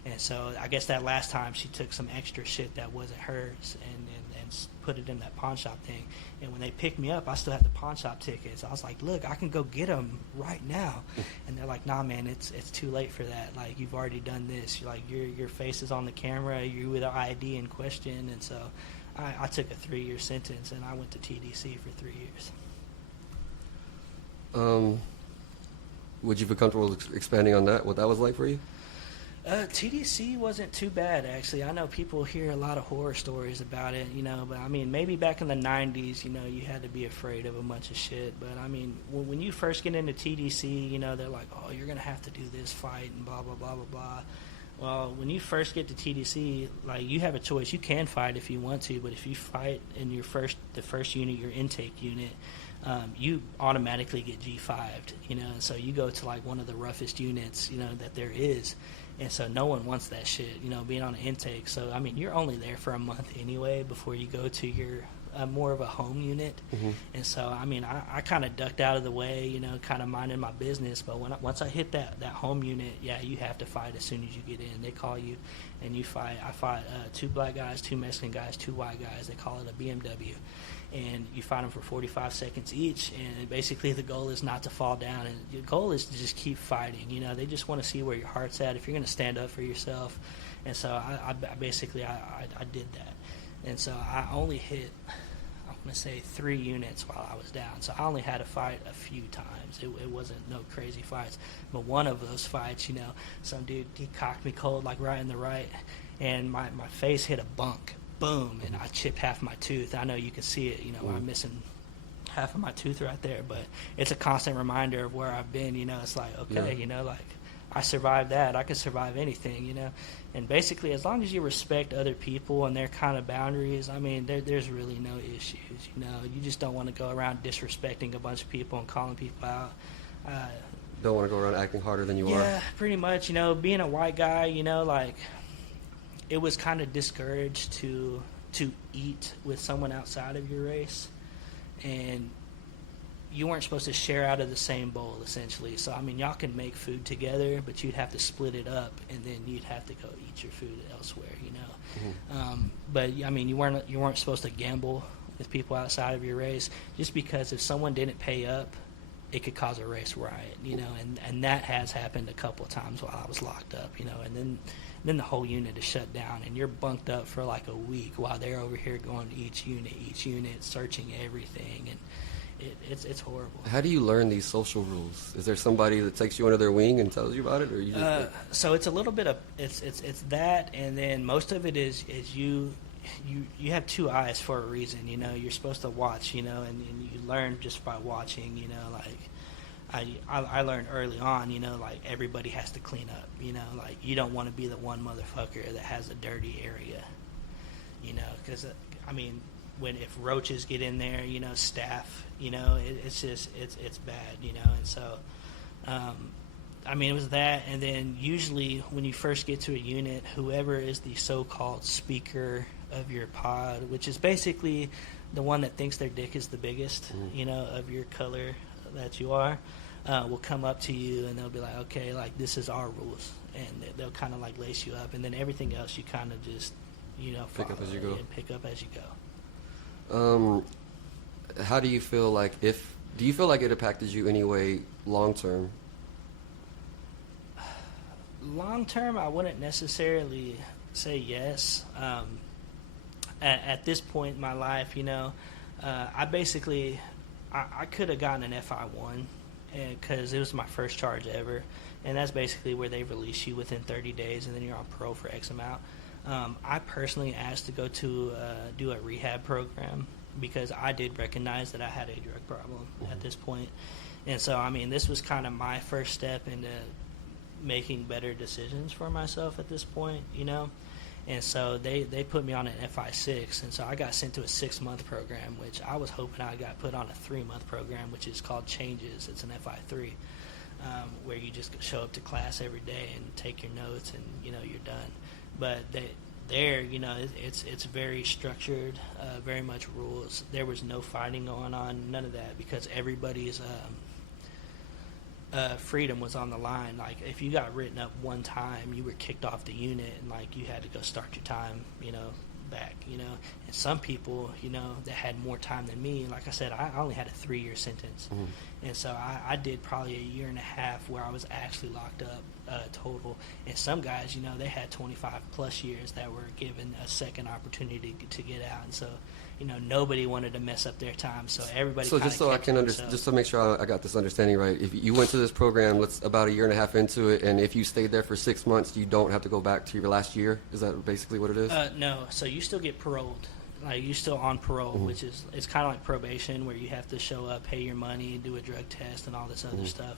And so I guess that last time she took some extra shit that wasn't hers and put it in that pawn shop thing. And when they picked me up, I still had the pawn shop tickets. I was like, look, I can go get them right now. And they're like, nah, man, it's too late for that. Like, you've already done this. You're like, your face is on the camera. You're with the ID in question. And so I took a 3-year sentence, and I went to TDC for 3 years. Would you feel comfortable expanding on that, what that was like for you? TDC wasn't too bad, actually. I know people hear a lot of horror stories about it, you know, but I mean, maybe back in the 90s, you know, you had to be afraid of a bunch of shit. But I mean, when you first get into TDC, you know, they're like, oh, you're going to have to do this fight and blah, blah, blah, blah, blah. Well, when you first get to TDC, like, you have a choice. You can fight if you want to, but if you fight in the first unit, your intake unit, you automatically get G5'd, you know, and so you go to like one of the roughest units, you know, that there is. And so no one wants that shit, you know, being on an intake. So, I mean, you're only there for a month anyway before you go to your more of a home unit. And so, I mean, I kind of ducked out of the way, you know, kind of minding my business. But once I hit that home unit, yeah, you have to fight as soon as you get in. They call you and you fight. I fought 2 black guys, 2 Mexican guys, 2 white guys. They call it a BMW. And you fight them for 45 seconds each, and basically the goal is not to fall down, and the goal is to just keep fighting. You know, they just want to see where your heart's at, if you're going to stand up for yourself. And so I basically did that. And so I only hit, I'm going to say, 3 units while I was down. So I only had to fight a few times. It wasn't no crazy fights. But one of those fights, you know, some dude, he cocked me cold, like right in the right, and my face hit a bunk. Boom, and I chipped half my tooth. I know you can see it, you know, I'm missing half of my tooth right there, but it's a constant reminder of where I've been, you know. It's like, okay, you know, like, I survived that. I can survive anything, you know. And basically, as long as you respect other people and their kind of boundaries, I mean, there's really no issues, you know. You just don't want to go around disrespecting a bunch of people and calling people out. Don't want to go around acting harder than you are? Yeah, pretty much, you know, being a white guy, you know, like, it was kind of discouraged to eat with someone outside of your race, and you weren't supposed to share out of the same bowl, essentially. So, I mean, y'all can make food together, but you'd have to split it up, and then you'd have to go eat your food elsewhere, you know. But, I mean, you weren't supposed to gamble with people outside of your race, just because if someone didn't pay up, it could cause a race riot, you know, and that has happened a couple of times while I was locked up, you know, and then the whole unit is shut down, and you're bunked up for like a week while they're over here going to each unit, searching everything, and it's horrible. How do you learn these social rules? Is there somebody that takes you under their wing and tells you about it, or you just so it's a little bit of it's that, and then most of it is you have two eyes for a reason, you know. You're supposed to watch, you know, and you learn just by watching, you know. Like I learned early on, you know, like everybody has to clean up, you know. Like you don't want to be the one motherfucker that has a dirty area, you know, because I mean, if roaches get in there, you know, staff, you know, it's just it's bad, you know. And so I mean, it was that, and then usually when you first get to a unit, whoever is the so-called speaker of your pod, which is basically the one that thinks their dick is the biggest, you know, of your color that you are, will come up to you and they'll be like, okay, like this is our rules, and they'll kind of like lace you up, and then everything else you kind of just, you know, pick up as you go. And pick up as you go. How do you feel like do you feel like it impacted you anyway long term? Long term, I wouldn't necessarily say yes. At this point in my life, you know, I basically I could have gotten an FI1 because it was my first charge ever, and that's basically where they release you within 30 days, and then you're on parole for X amount. I personally asked to go to do a rehab program because I did recognize that I had a drug problem at this point. And so, I mean, this was kind of my first step into making better decisions for myself at this point, you know. And so they put me on an FI6, and so I got sent to a 6-month program, which I was hoping I got put on a 3-month program, which is called Changes. It's an FI3, where you just show up to class every day and take your notes, and, you know, you're done. But there, you know, it's very structured, very much rules. There was no fighting going on, none of that, because everybody's freedom was on the line. Like, if you got written up one time, you were kicked off the unit, and like you had to go start your time, you know, back, you know. And some people, you know, that had more time than me, like I said, I only had a 3-year sentence. And so I did probably a year and a half where I was actually locked up total. And some guys, you know, they had 25 plus years that were given a second opportunity to get out. And so, you know, nobody wanted to mess up their time, so everybody. So just so I can just to make sure I got this understanding right, if you went to this program, about a year and a half into it, and if you stayed there for 6 months, you don't have to go back to your last year. Is that basically what it is? No. So you still get paroled. Like, you're still on parole, which is, it's kind of like probation, where you have to show up, pay your money, do a drug test, and all this other stuff.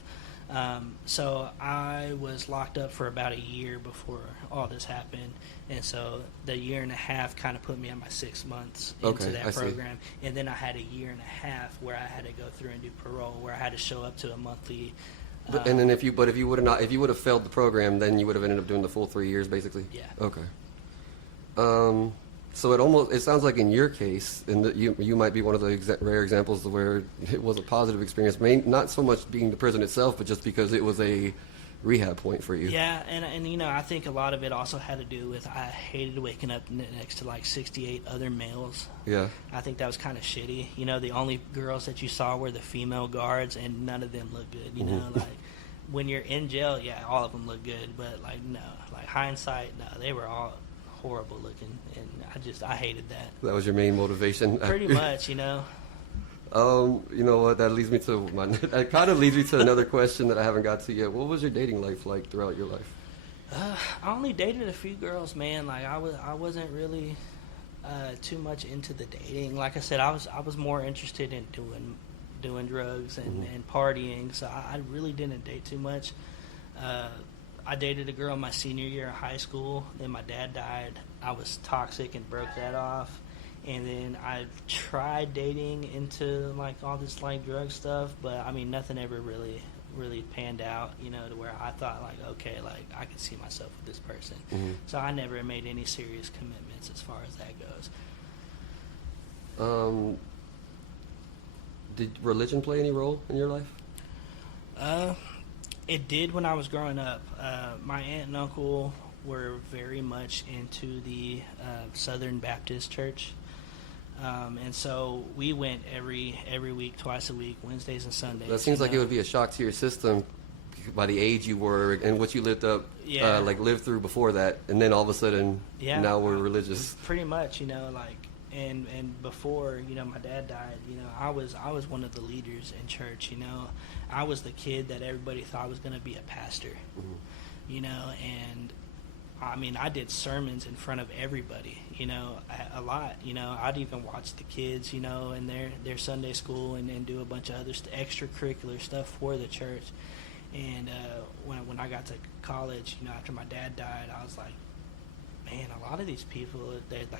So I was locked up for about a year before all this happened, and so the year and a half kind of put me on my 6 months into that program. And then I had a year and a half where I had to go through and do parole, where I had to show up to a monthly. And then if you would have failed the program, then you would have ended up doing the full 3 years, basically. Yeah. Okay. So it sounds like in your case, and you might be one of the rare examples where it was a positive experience. Not so much being the prison itself, but just because it was a rehab point for you. Yeah, and you know, I think a lot of it also had to do with I hated waking up next to like 68 other males. Yeah. I think that was kind of shitty. You know, the only girls that you saw were the female guards, and none of them looked good. You know, like when you're in jail, yeah, all of them look good, but like no, like hindsight, no, they were all horrible looking, and I hated that. That was your main motivation? Pretty much, you know. You know what, that kind of leads me to another question that I haven't got to yet. What was your dating life like throughout your life? I only dated a few girls, man. Like, I wasn't really too much into the dating. Like I said, I was more interested in doing drugs and partying, so I really didn't date too much. I dated a girl my senior year of high school. Then my dad died. I was toxic and broke that off. And then I tried dating into like all this like drug stuff, but I mean nothing ever really really panned out, to where I thought like, okay, like I could see myself with this person. Mm-hmm. So I never made any serious commitments as far as that goes. Did religion play any role in your life? It did when I was growing up. My aunt and uncle were very much into the Southern Baptist Church. And so we went every week, twice a week, Wednesdays and Sundays. That seems like it would be a shock to your system by the age you were and what you lived lived through before that, and then all of a sudden, now we're religious. Pretty much, and before, my dad died, I was one of the leaders in church. I was the kid that everybody thought was going to be a pastor. Mm-hmm. And I mean, I did sermons in front of everybody, a lot. I'd even watch the kids, in their Sunday school and do a bunch of other extracurricular stuff for the church. And when I got to college, after my dad died, I was like, man, a lot of these people,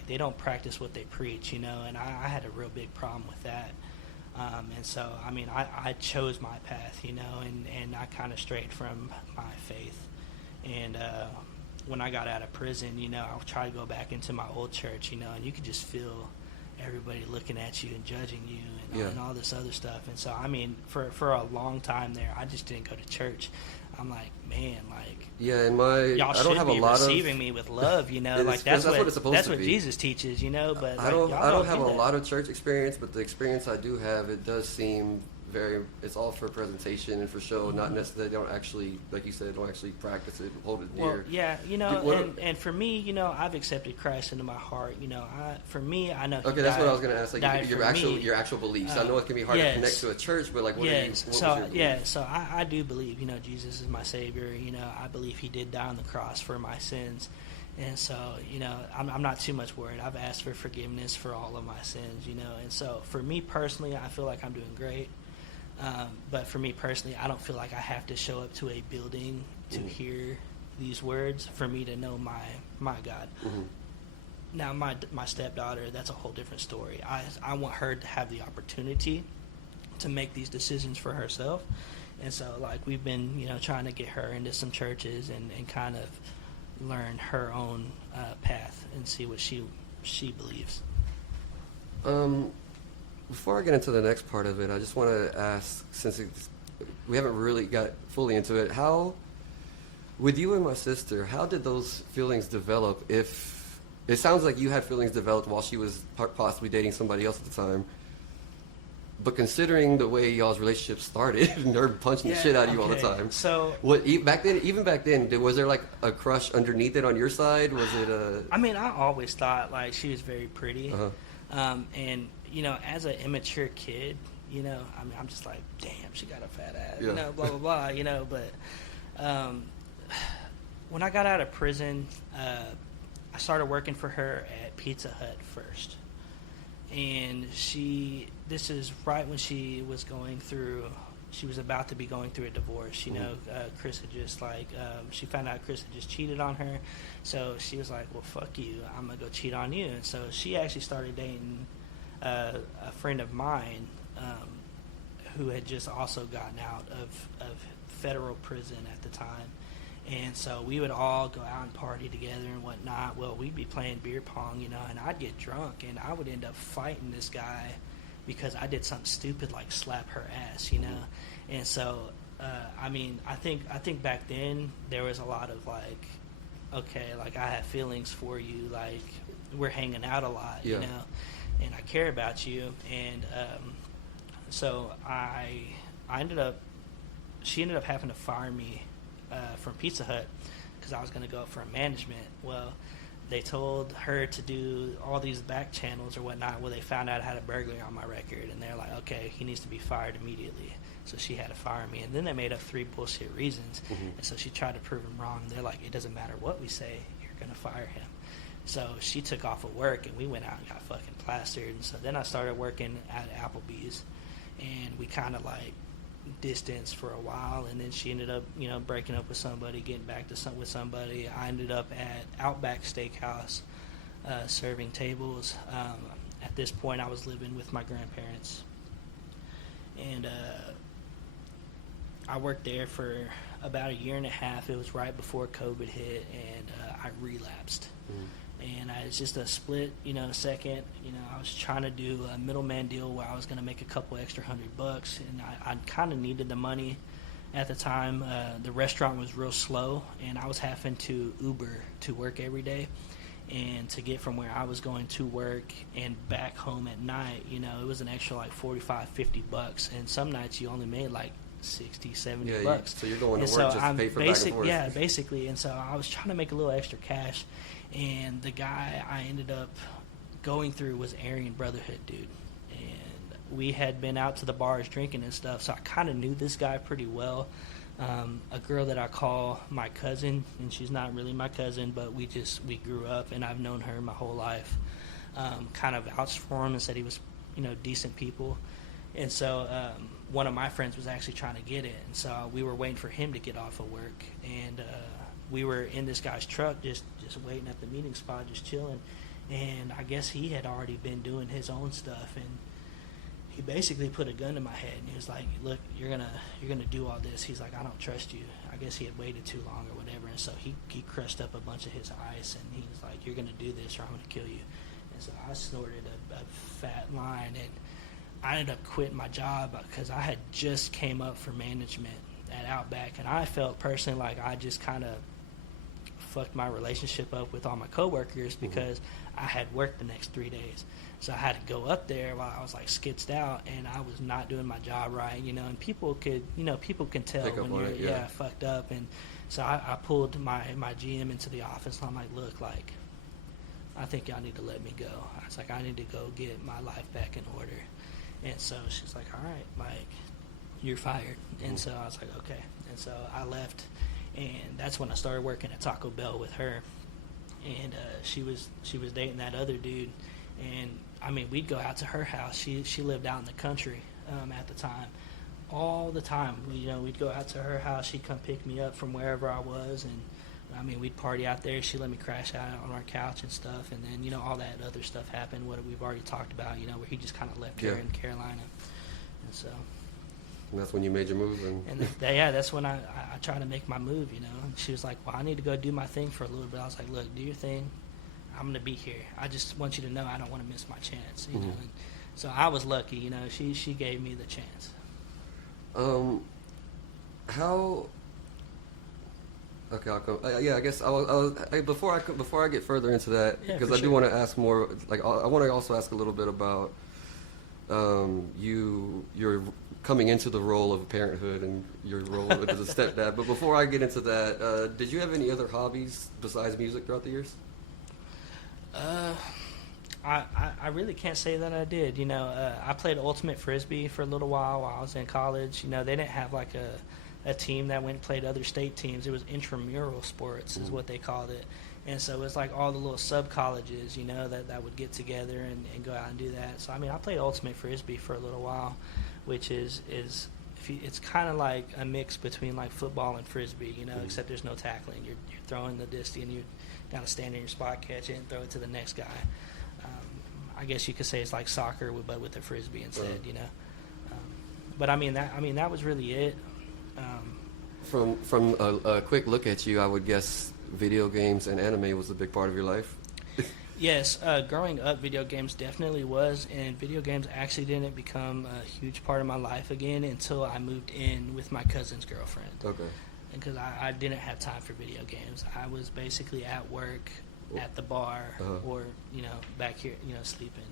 they don't practice what they preach, and I had a real big problem with that. And so, I mean, I chose my path, and I kind of strayed from my faith. And when I got out of prison, I would try to go back into my old church, and you could just feel everybody looking at you and judging you and all this other stuff. And so, I mean, for a long time there, I just didn't go to church. I'm like, man, like, y'all should be receiving me with love, like that's what it's supposed to be. Jesus teaches, but I don't have a lot of church experience, but the experience I do have, it does seem it's all for presentation and for show, mm-hmm. not necessarily, they don't actually, like you said, don't actually practice it, hold it dear. Well, yeah, and for me, I've accepted Christ into my heart, for me, I know. Okay, that's what I was going to ask, like your actual beliefs. I know it can be hard to connect to a church, but like, what was your belief? So I do believe, Jesus is my Savior. I believe He did die on the cross for my sins. And so, I'm not too much worried. I've asked for forgiveness for all of my sins, and so for me personally, I feel like I'm doing great. But for me personally, I don't feel like I have to show up to a building to hear these words for me to know my God. Mm-hmm. Now, my stepdaughter, that's a whole different story. I want her to have the opportunity to make these decisions for herself. And so, like, we've been, trying to get her into some churches and kind of learn her own path and see what she believes. Before I get into the next part of it, I just want to ask, since we haven't really got fully into it, with you and my sister, how did those feelings develop? If it sounds like you had feelings developed while she was possibly dating somebody else at the time, but considering the way y'all's relationship started, and her punching the shit out of you all the time, so even back then, was there like a crush underneath it on your side? Was it a? I mean, I always thought like she was very pretty, uh-huh. And as an immature kid, I mean, I'm just like, damn, she got a fat ass, blah, blah, blah, but when I got out of prison, I started working for her at Pizza Hut first. And this is right when she was about to be going through a divorce, Chris had just she found out Chris had just cheated on her. So she was like, well, fuck you, I'm going to go cheat on you. And so she actually started dating a friend of mine who had just also gotten out of federal prison at the time. And so we would all go out and party together and whatnot. Well, we'd be playing beer pong, and I'd get drunk, and I would end up fighting this guy because I did something stupid like slap her ass, And so, I mean, I think back then there was a lot of like, okay, like I have feelings for you, like we're hanging out a lot, and I care about you. And so she ended up having to fire me from Pizza Hut because I was going to go up for a management. Well, they told her to do all these back channels or whatnot. Well, they found out I had a burglary on my record, and they're like, okay, he needs to be fired immediately. So she had to fire me. And then they made up 3 bullshit reasons. Mm-hmm. And so she tried to prove him wrong. They're like, it doesn't matter what we say, you're going to fire him. So she took off of work, and we went out and got fucking plastered. And so then I started working at Applebee's, and we kind of like distance for a while, and then she ended up breaking up with somebody, getting back to with somebody. I ended up at Outback Steakhouse serving tables. At this point I was living with my grandparents, and I worked there for about a year and a half. It was right before COVID hit, and I relapsed. And it's just a split, second. I was trying to do a middleman deal where I was going to make a couple extra $100, and I kind of needed the money at the time. The restaurant was real slow, and I was having to Uber to work every day. And to get from where I was going to work and back home at night, it was an extra like $45-50, and some nights you only made like $60-70. So you're going to work just to pay for back and forth. Yeah, basically. And so I was trying to make a little extra cash, and the guy I ended up going through was Aryan Brotherhood, dude. And we had been out to the bars drinking and stuff, so I kind of knew this guy pretty well. A girl that I call my cousin, and she's not really my cousin, but we grew up, and I've known her my whole life. Kind of vouched for him and said he was, decent people. And so one of my friends was actually trying to get it, and so we were waiting for him to get off of work, and we were in this guy's truck just waiting at the meeting spot, just chilling. And I guess he had already been doing his own stuff, and he basically put a gun to my head, and he was like, "Look, you're gonna do all this." He's like, "I don't trust you." I guess he had waited too long or whatever, and so he crushed up a bunch of his ice, and he was like, "You're gonna do this, or I'm gonna kill you." And so I snorted a fat line, and I ended up quitting my job because I had just came up for management at Outback, and I felt personally like I just kind of fucked my relationship up with all my coworkers because I had worked the next 3 days. So I had to go up there while I was like skitzed out, and I was not doing my job right, and people can tell when you're fucked up. And so I pulled my GM into the office, and I'm like, "Look, like, I think y'all need to let me go." I was like, "I need to go get my life back in order." And so she's like, "All right, like, you're fired." And so I was like, "Okay." And so I left, and that's when I started working at Taco Bell with her. And she was dating that other dude, and I mean, we'd go out to her house. She lived out in the country at the time. All the time, we'd go out to her house. She'd come pick me up from wherever I was, and I mean, we'd party out there. She'd let me crash out on our couch and stuff. And then, all that other stuff happened, what we've already talked about, where he just kind of left her in Carolina. And so. And that's when you made your move? That's when I tried to make my move, And she was like, "Well, I need to go do my thing for a little bit." I was like, "Look, do your thing. I'm going to be here. I just want you to know I don't want to miss my chance, And so I was lucky, She gave me the chance. How... Okay, I'll go. I guess before I get further into that, because I do want to ask more. Like, I want to also ask a little bit about you're coming into the role of parenthood and your role as a stepdad. But before I get into that, did you have any other hobbies besides music throughout the years? I really can't say that I did. I played ultimate frisbee for a little while I was in college. They didn't have like a team that went and played other state teams. It was intramural sports is what they called it. And so it was like all the little sub-colleges, that would get together and go out and do that. So, I mean, I played ultimate frisbee for a little while, which is it's kind of like a mix between like football and frisbee, except there's no tackling. You're throwing the disc, and you got to stand in your spot, catch it, and throw it to the next guy. I guess you could say it's like soccer, but with a frisbee instead, But I mean that was really it. From a quick look at you, I would guess video games and anime was a big part of your life. Yes, growing up, video games definitely was, and video games actually didn't become a huge part of my life again until I moved in with my cousin's girlfriend. Okay. Because I didn't have time for video games. I was basically at work, at the bar, or back here, sleeping.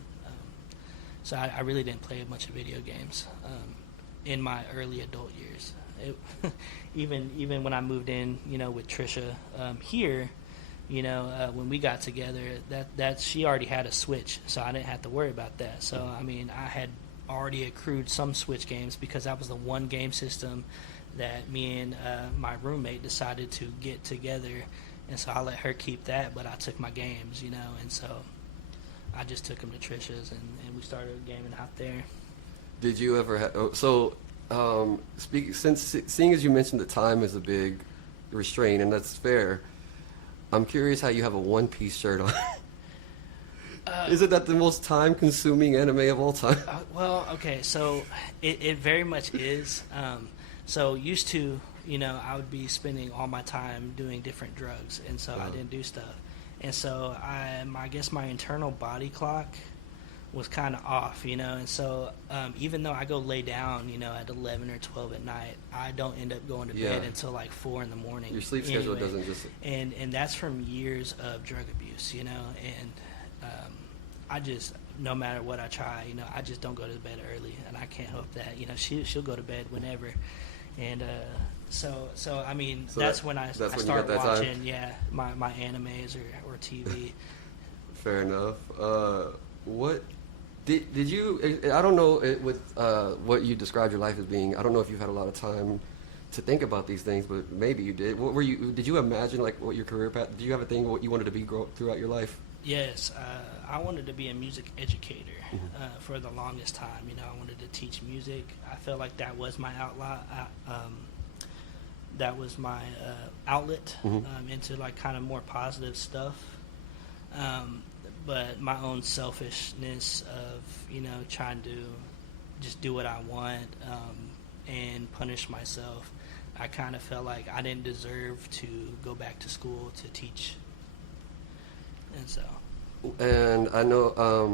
So I really didn't play much of video games in my early adult years. Even when I moved in, with Trisha here, when we got together, that she already had a Switch, so I didn't have to worry about that. So I mean, I had already accrued some Switch games because that was the one game system that me and my roommate decided to get together, and so I let her keep that, but I took my games, and so I just took them to Trisha's, and we started gaming out there. Did you ever have seeing as you mentioned that time is a big restraint, and that's fair, I'm curious how you have a one-piece shirt on. Isn't that the most time-consuming anime of all time? Well, okay, so it very much is. So used to, I would be spending all my time doing different drugs, and so I didn't do stuff. And so I guess my internal body clock was kind of off, and so even though I go lay down, at 11 or 12 at night, I don't end up going to bed until like 4 in the morning. Your sleep schedule doesn't just... And that's from years of drug abuse, and I just, no matter what I try, I just don't go to bed early, and I can't help that. She'll go to bed whenever. And so I mean, that's when I start watching, my animes or TV. Fair enough. What did you? I don't know with what you described your life as being. I don't know if you've had a lot of time to think about these things, but maybe you did. What were you? Did you imagine like what your career path? Did you have a thing what you wanted to be throughout your life? Yes, I wanted to be a music educator for the longest time. I wanted to teach music. I felt like that was my outlet. That was my outlet into like kind of more positive stuff. But my own selfishness of trying to just do what I want and punish myself, I kind of felt like I didn't deserve to go back to school to teach. And I know,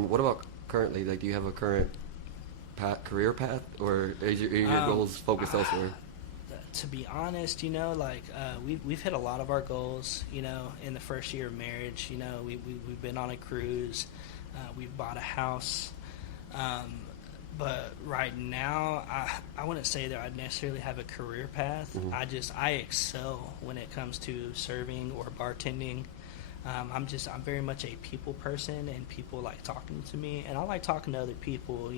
what about currently? Like, do you have a current career path, or is your goals focused elsewhere? To be honest, we've hit a lot of our goals, in the first year of marriage. We've been on a cruise, we've bought a house, but right now, I wouldn't say that I necessarily have a career path. I excel when it comes to serving or bartending. I'm very much a people person, and people like talking to me, and I like talking to other people.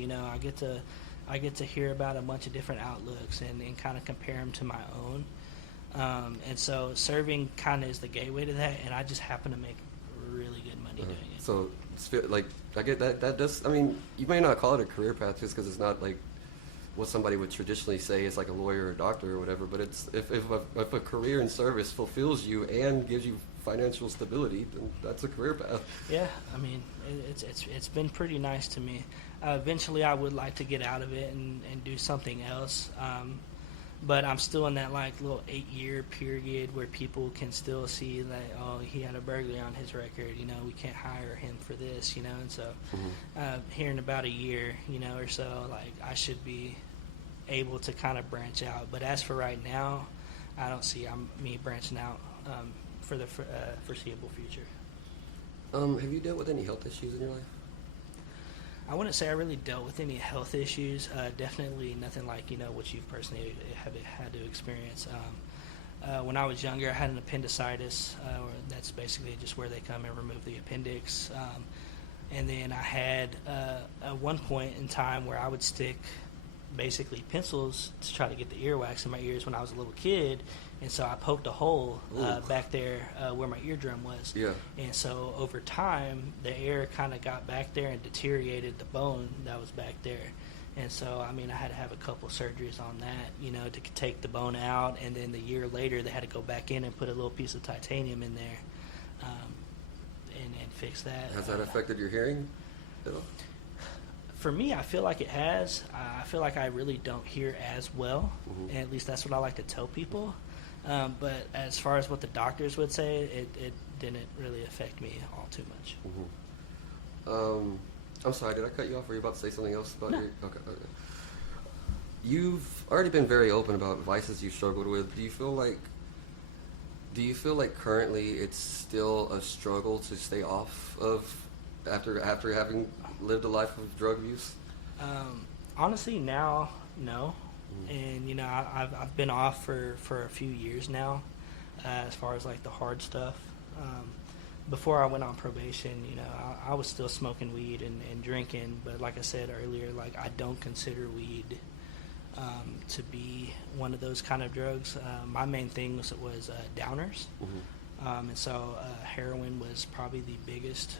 I get to hear about a bunch of different outlooks and kind of compare them to my own. And so serving kind of is the gateway to that, and I just happen to make really good money doing it. So like I get that. That does. I mean, you may not call it a career path just because it's not like what somebody would traditionally say is like a lawyer or a doctor or whatever. But it's if a career in service fulfills you and gives you financial stability, then that's a career path. Yeah, I mean, it's been pretty nice to me. Eventually, I would like to get out of it and do something else. But I'm still in that like little 8-year period where people can still see that, oh, he had a burglary on his record, we can't hire him for this, and so here in about a year, or so, like I should be able to kind of branch out. But as for right now, I don't see me branching out for the foreseeable future. Have you dealt with any health issues in your life? I wouldn't say I really dealt with any health issues. Definitely nothing like what you've personally had to experience. When I was younger, I had an appendicitis. That's basically just where they come and remove the appendix. And then I had at one point in time where I would stick basically pencils to try to get the earwax in my ears when I was a little kid. And so I poked a hole back there where my eardrum was. Yeah. And so over time, the air kind of got back there and deteriorated the bone that was back there. And so, I mean, I had to have a couple surgeries on that, to take the bone out. And then the year later, they had to go back in and put a little piece of titanium in there and fix that. Has that affected your hearing at all? For me, I feel like it has. I feel like I really don't hear as well. And at least that's what I like to tell people. But as far as what the doctors would say, it didn't really affect me all too much. I'm sorry, did I cut you off? Were you about to say something else about No. Okay. You've already been very open about vices you struggled with. Do you feel like currently it's still a struggle to stay off of after having lived a life of drug abuse? Honestly, now, no. And I've been off for a few years now, as far as like the hard stuff. Before I went on probation, I was still smoking weed and drinking, but like I said earlier, like I don't consider weed to be one of those kind of drugs. My main thing was downers. And so heroin was probably the biggest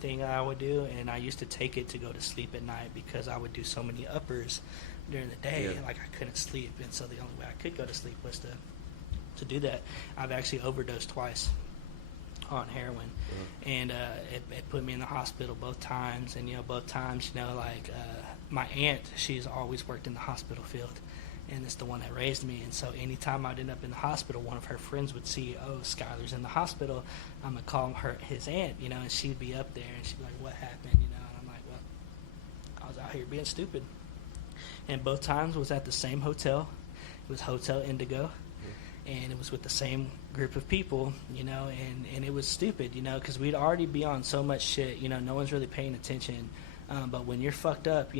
thing I would do, and I used to take it to go to sleep at night because I would do so many uppers during the day, like I couldn't sleep, and so the only way I could go to sleep was to do that. I've actually overdosed twice on heroin, and it put me in the hospital both times, and both times, my aunt, she's always worked in the hospital field, and it's the one that raised me. And so anytime I'd end up in the hospital, one of her friends would see, oh, Skylar's in the hospital. I'm gonna call his aunt, and she'd be up there, and she'd be like, what happened, And I'm like, well, I was out here being stupid. And both times was at the same hotel. It was Hotel Indigo, and it was with the same group of people, and it was stupid, because we'd already be on so much shit, no one's really paying attention. But when you're fucked up,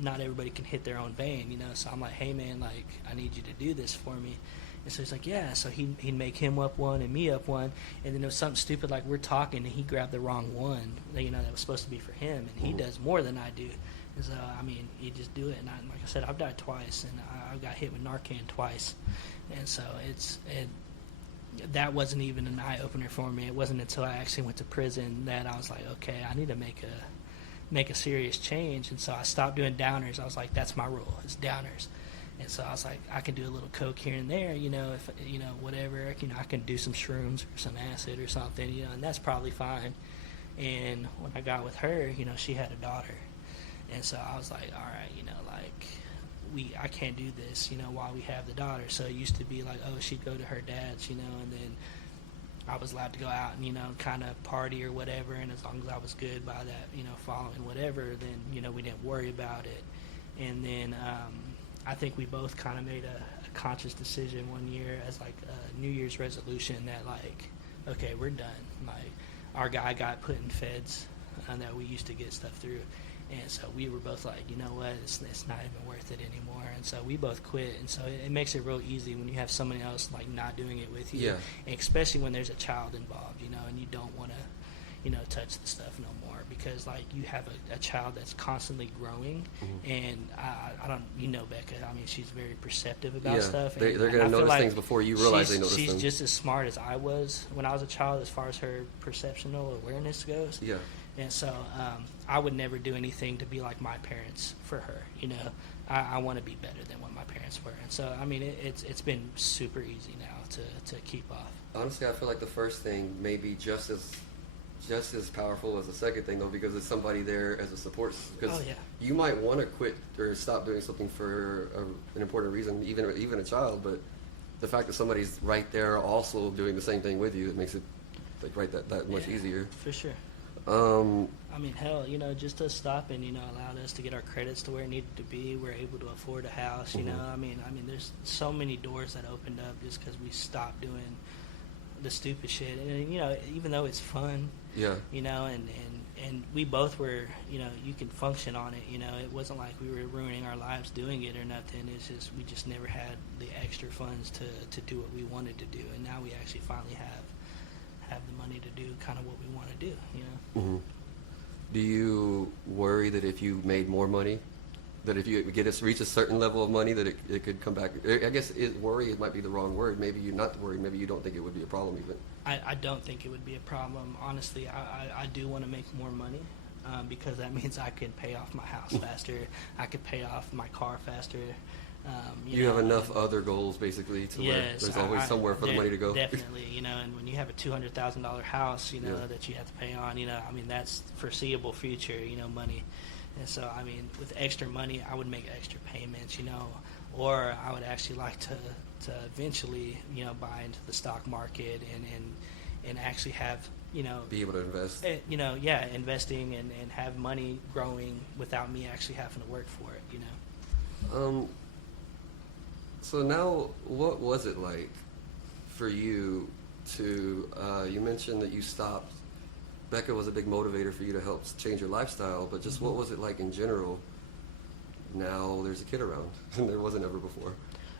not everybody can hit their own vein, So I'm like, hey, man, I need you to do this for me. And so he's like, yeah. So he'd make him up one and me up one. And then it was something stupid, like we're talking, and he grabbed the wrong one, that was supposed to be for him. And he does more than I do. And so, you just do it. And like I said, I've died twice, and I got hit with Narcan twice. And so that wasn't even an eye-opener for me. It wasn't until I actually went to prison that I was like, okay, I need to make a serious change. And so I stopped doing downers. I was like, that's my rule, it's downers. And so I was like, I can do a little coke here and there, if whatever, I can do some shrooms or some acid or something, and that's probably fine. And when I got with her, she had a daughter. And so I was like, all right, I can't do this, while we have the daughter. So it used to be like, oh, she'd go to her dad's, and then I was allowed to go out and, kind of party or whatever. And as long as I was good by that, following whatever, then, we didn't worry about it. And then I think we both kind of made a conscious decision one year as like a New Year's resolution that okay, we're done. Our guy got put in feds that we used to get stuff through. And so we were both like, you know what, it's not even worth it anymore. And so we both quit. And so it makes it real easy when you have someone else not doing it with you. Yeah. And especially when there's a child involved, and you don't want to, touch the stuff no more because you have a child that's constantly growing. Mm-hmm. And I don't, Becca, she's very perceptive about stuff. They're going to notice things before you realize they notice them. She's just as smart as I was when I was a child as far as her perceptional awareness goes. Yeah. And so I would never do anything to be like my parents for her. I want to be better than what my parents were. And so, it's been super easy now to keep off. Honestly, I feel like the first thing may be just as powerful as the second thing, though, because it's somebody there as a support. Because you might want to quit or stop doing something for an important reason, even a child. But the fact that somebody's right there also doing the same thing with you, it makes it that much easier. For sure. Hell, just to stop and, allowed us to get our credits to where it needed to be. We're able to afford a house, Mm-hmm. There's so many doors that opened up just because we stopped doing the stupid shit. And, even though it's fun, and we both were, you can function on it, it wasn't like we were ruining our lives doing it or nothing. It's just, we just never had the extra funds to do what we wanted to do. And now we actually finally have the money to do kind of what we want to do, Mm-hmm. Do you worry that if you made more money, that if you reach a certain level of money, that it could come back? I guess worry it might be the wrong word. Maybe you're not worried. Maybe you don't think it would be a problem even. I don't think it would be a problem. Honestly, I do want to make more money because that means I can pay off my house faster. I could pay off my car faster. You have enough other goals, basically, to where there's always somewhere for the money to go. Definitely, and when you have a $200,000 house, that you have to pay on, that's foreseeable future, money. And so, with extra money, I would make extra payments, or I would actually like to eventually, buy into the stock market and actually have, be able to invest. Investing and have money growing without me actually having to work for it, So now, what was it like for you to, you mentioned that you stopped, Becca was a big motivator for you to help change your lifestyle, but just what was it like in general? Now there's a kid around, and there wasn't ever before.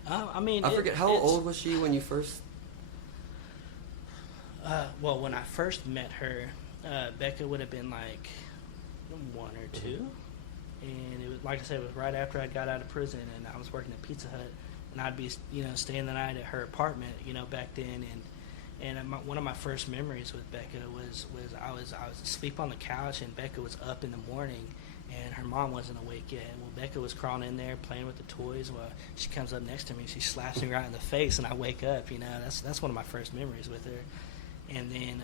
I forget, how old was she when you first? Well, when I first met her, Becca would have been like 1 or 2. Mm-hmm. And it was, like I said, it was right after I got out of prison, and I was working at Pizza Hut. And I'd be, staying the night at her apartment, back then. And one of my first memories with Becca was I was asleep on the couch, and Becca was up in the morning, and her mom wasn't awake yet. Well, Becca was crawling in there playing with the toys. Well, she comes up next to me, she slaps me right in the face, and I wake up. That's one of my first memories with her. And then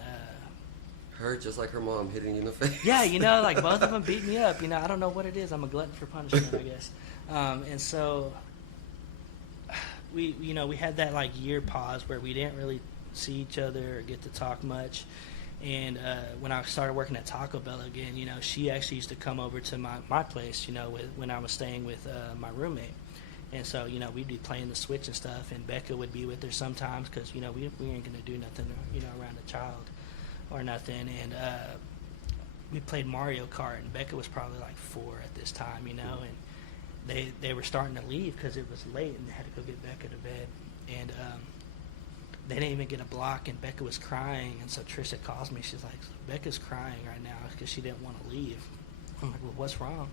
hurt just like her mom hitting you in the face. Yeah, like both of them beat me up. I don't know what it is. I'm a glutton for punishment, I guess. And so we had that like year pause where we didn't really see each other or get to talk much. And when I started working at Taco Bell again, she actually used to come over to my place, when I was staying with my roommate. And so, we'd be playing the Switch and stuff, and Becca would be with her sometimes because, we ain't going to do nothing, around a child or nothing. And we played Mario Kart, and Becca was probably like 4 at this time, and they were starting to leave because it was late, and they had to go get Becca to bed. And they didn't even get a block, and Becca was crying. And so Trisha calls me. She's like, Becca's crying right now because she didn't want to leave. I'm like, well, what's wrong?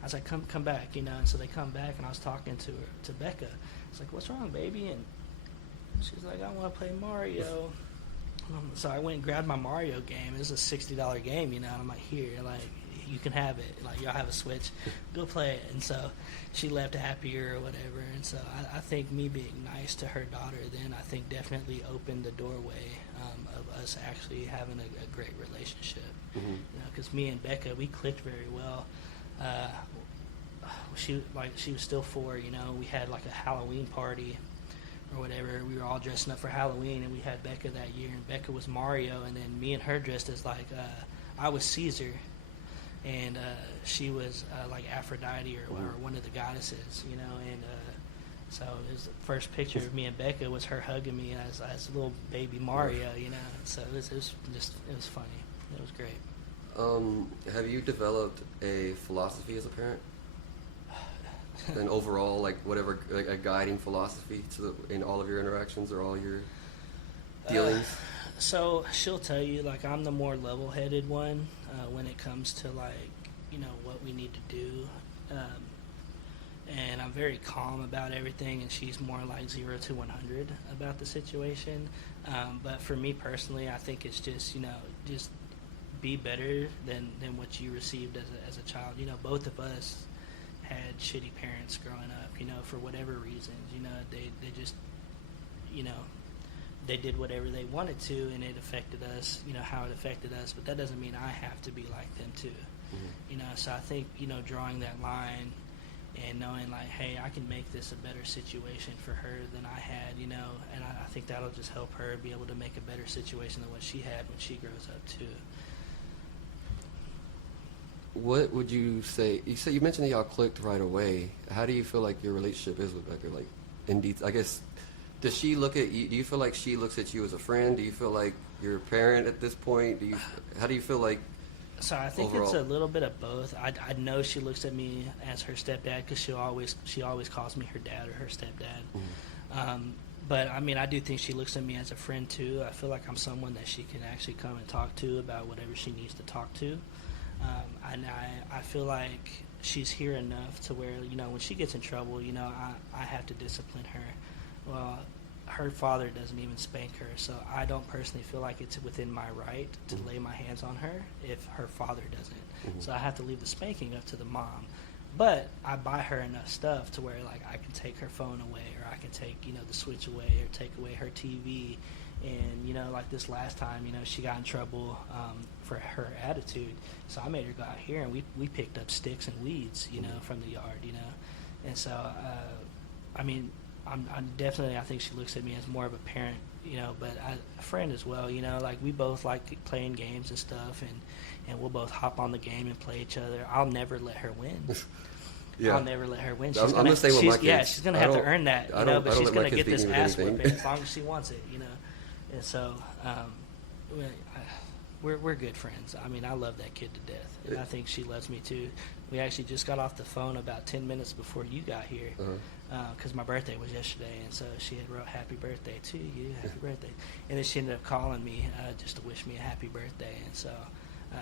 I was like, come back, And so they come back, and I was talking to Becca. I was like, what's wrong, baby? And she's like, I want to play Mario. So I went and grabbed my Mario game. It was a $60 game, and I'm like, here, like, you can have it. Like, y'all have a Switch. Go play it. And so she left happier or whatever. And so I think me being nice to her daughter then, I think definitely opened the doorway of us actually having a great relationship. Mm-hmm. Because me and Becca, we clicked very well. She was still 4, we had like a Halloween party or whatever. We were all dressing up for Halloween, and we had Becca that year, and Becca was Mario, and then me and her dressed as like I was Caesar, and she was like Aphrodite or one of the goddesses, and so it was the first picture of me and Becca was her hugging me as little baby Mario, so it was funny. It was great. Have you developed a philosophy as a parent? An overall, like, whatever, like a guiding philosophy in all of your interactions or all your dealings? So she'll tell you, like, I'm the more level-headed one when it comes to, like, what we need to do. And I'm very calm about everything, and she's more like 0 to 100 about the situation. But for me personally, I think it's just, just be better than what you received as a child. Both of us had shitty parents growing up, for whatever reasons. They just, they did whatever they wanted to, and it affected us, how it affected us. But that doesn't mean I have to be like them too. Mm-hmm. So I think, drawing that line and knowing like, hey, I can make this a better situation for her than I had, and I think that'll just help her be able to make a better situation than what she had when she grows up too. What would you say? You mentioned that y'all clicked right away. How do you feel like your relationship is with Becca? Like, I guess, does she look at you? Do you feel like she looks at you as a friend? Do you feel like you're a parent at this point? How do you feel like? So I think overall? It's a little bit of both. I know she looks at me as her stepdad because she always calls me her dad or her stepdad. Mm-hmm. But I mean, I do think she looks at me as a friend too. I feel like I'm someone that she can actually come and talk to about whatever she needs to talk to. And I feel like she's here enough to where, when she gets in trouble, I have to discipline her. Well, her father doesn't even spank her, so I don't personally feel like it's within my right to lay my hands on her if her father doesn't. Mm-hmm. So I have to leave the spanking up to the mom. But I buy her enough stuff to where, like, I can take her phone away, or I can take, the Switch away, or take away her TV. And, like this last time, she got in trouble for her attitude. So I made her go out here, and we picked up sticks and weeds, from the yard, And so, I mean, I'm definitely, I think she looks at me as more of a parent, but a friend as well, Like, we both like playing games and stuff, and we'll both hop on the game and play each other. I'll never let her win. Yeah. I'll never let her win. I'm the same with my kids. Yeah, she's going to have to earn that, but she's going to get this ass whipping as long as she wants it, And so, we're good friends. I mean, I love that kid to death, and I think she loves me too. We actually just got off the phone about 10 minutes before you got here, because my birthday was yesterday, and so she had wrote "Happy Birthday" to you, happy birthday, and then she ended up calling me just to wish me a happy birthday, and so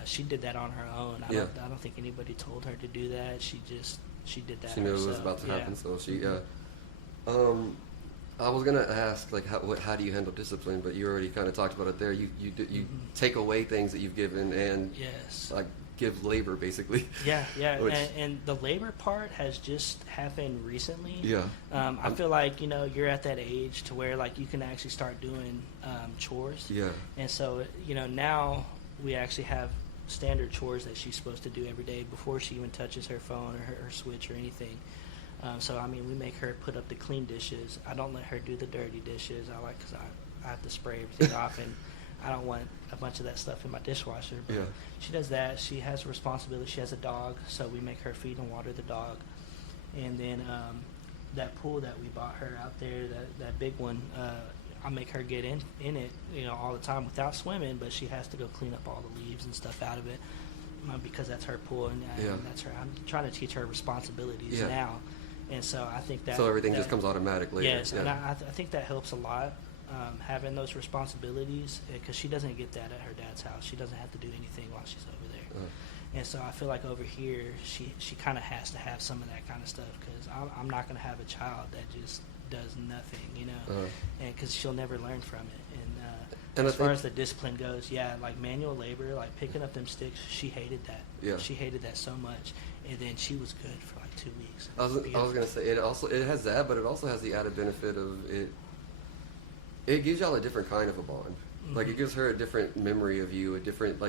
she did that on her own. I don't think anybody told her to do that. She did that. She knew it was about to happen, so she. I was gonna ask, like, how do you handle discipline? But you already kind of talked about it there. You take away things that you've given and like give labor, basically. Yeah. And the labor part has just happened recently. Yeah. I feel like you're at that age to where like you can actually start doing chores. Yeah. And so now we actually have standard chores that she's supposed to do every day before she even touches her phone or her switch or anything. So, I mean, we make her put up the clean dishes. I don't let her do the dirty dishes. Because I have to spray everything off, and I don't want a bunch of that stuff in my dishwasher. But Yeah. she does that. She has a responsibility. She has a dog, so we make her feed and water the dog. And then that pool that we bought her out there, that big one, I make her get in it, all the time without swimming, but she has to go clean up all the leaves and stuff out of it because that's her pool, and that's her. I'm trying to teach her responsibilities now. And so I think that... So everything just comes automatic later. Yes, and I think that helps a lot, having those responsibilities, because she doesn't get that at her dad's house. She doesn't have to do anything while she's over there. And so I feel like over here, she kind of has to have some of that kind of stuff, because I'm not going to have a child that just does nothing, and because she'll never learn from it. And as far as the discipline goes, like manual labor, like picking up them sticks, she hated that. Yeah. She hated that so much. And then she was good for like 2 weeks. I was gonna say it has that, but it also has the added benefit of it. It gives y'all a different kind of a bond. Mm-hmm. Like it gives her a different memory of you, a different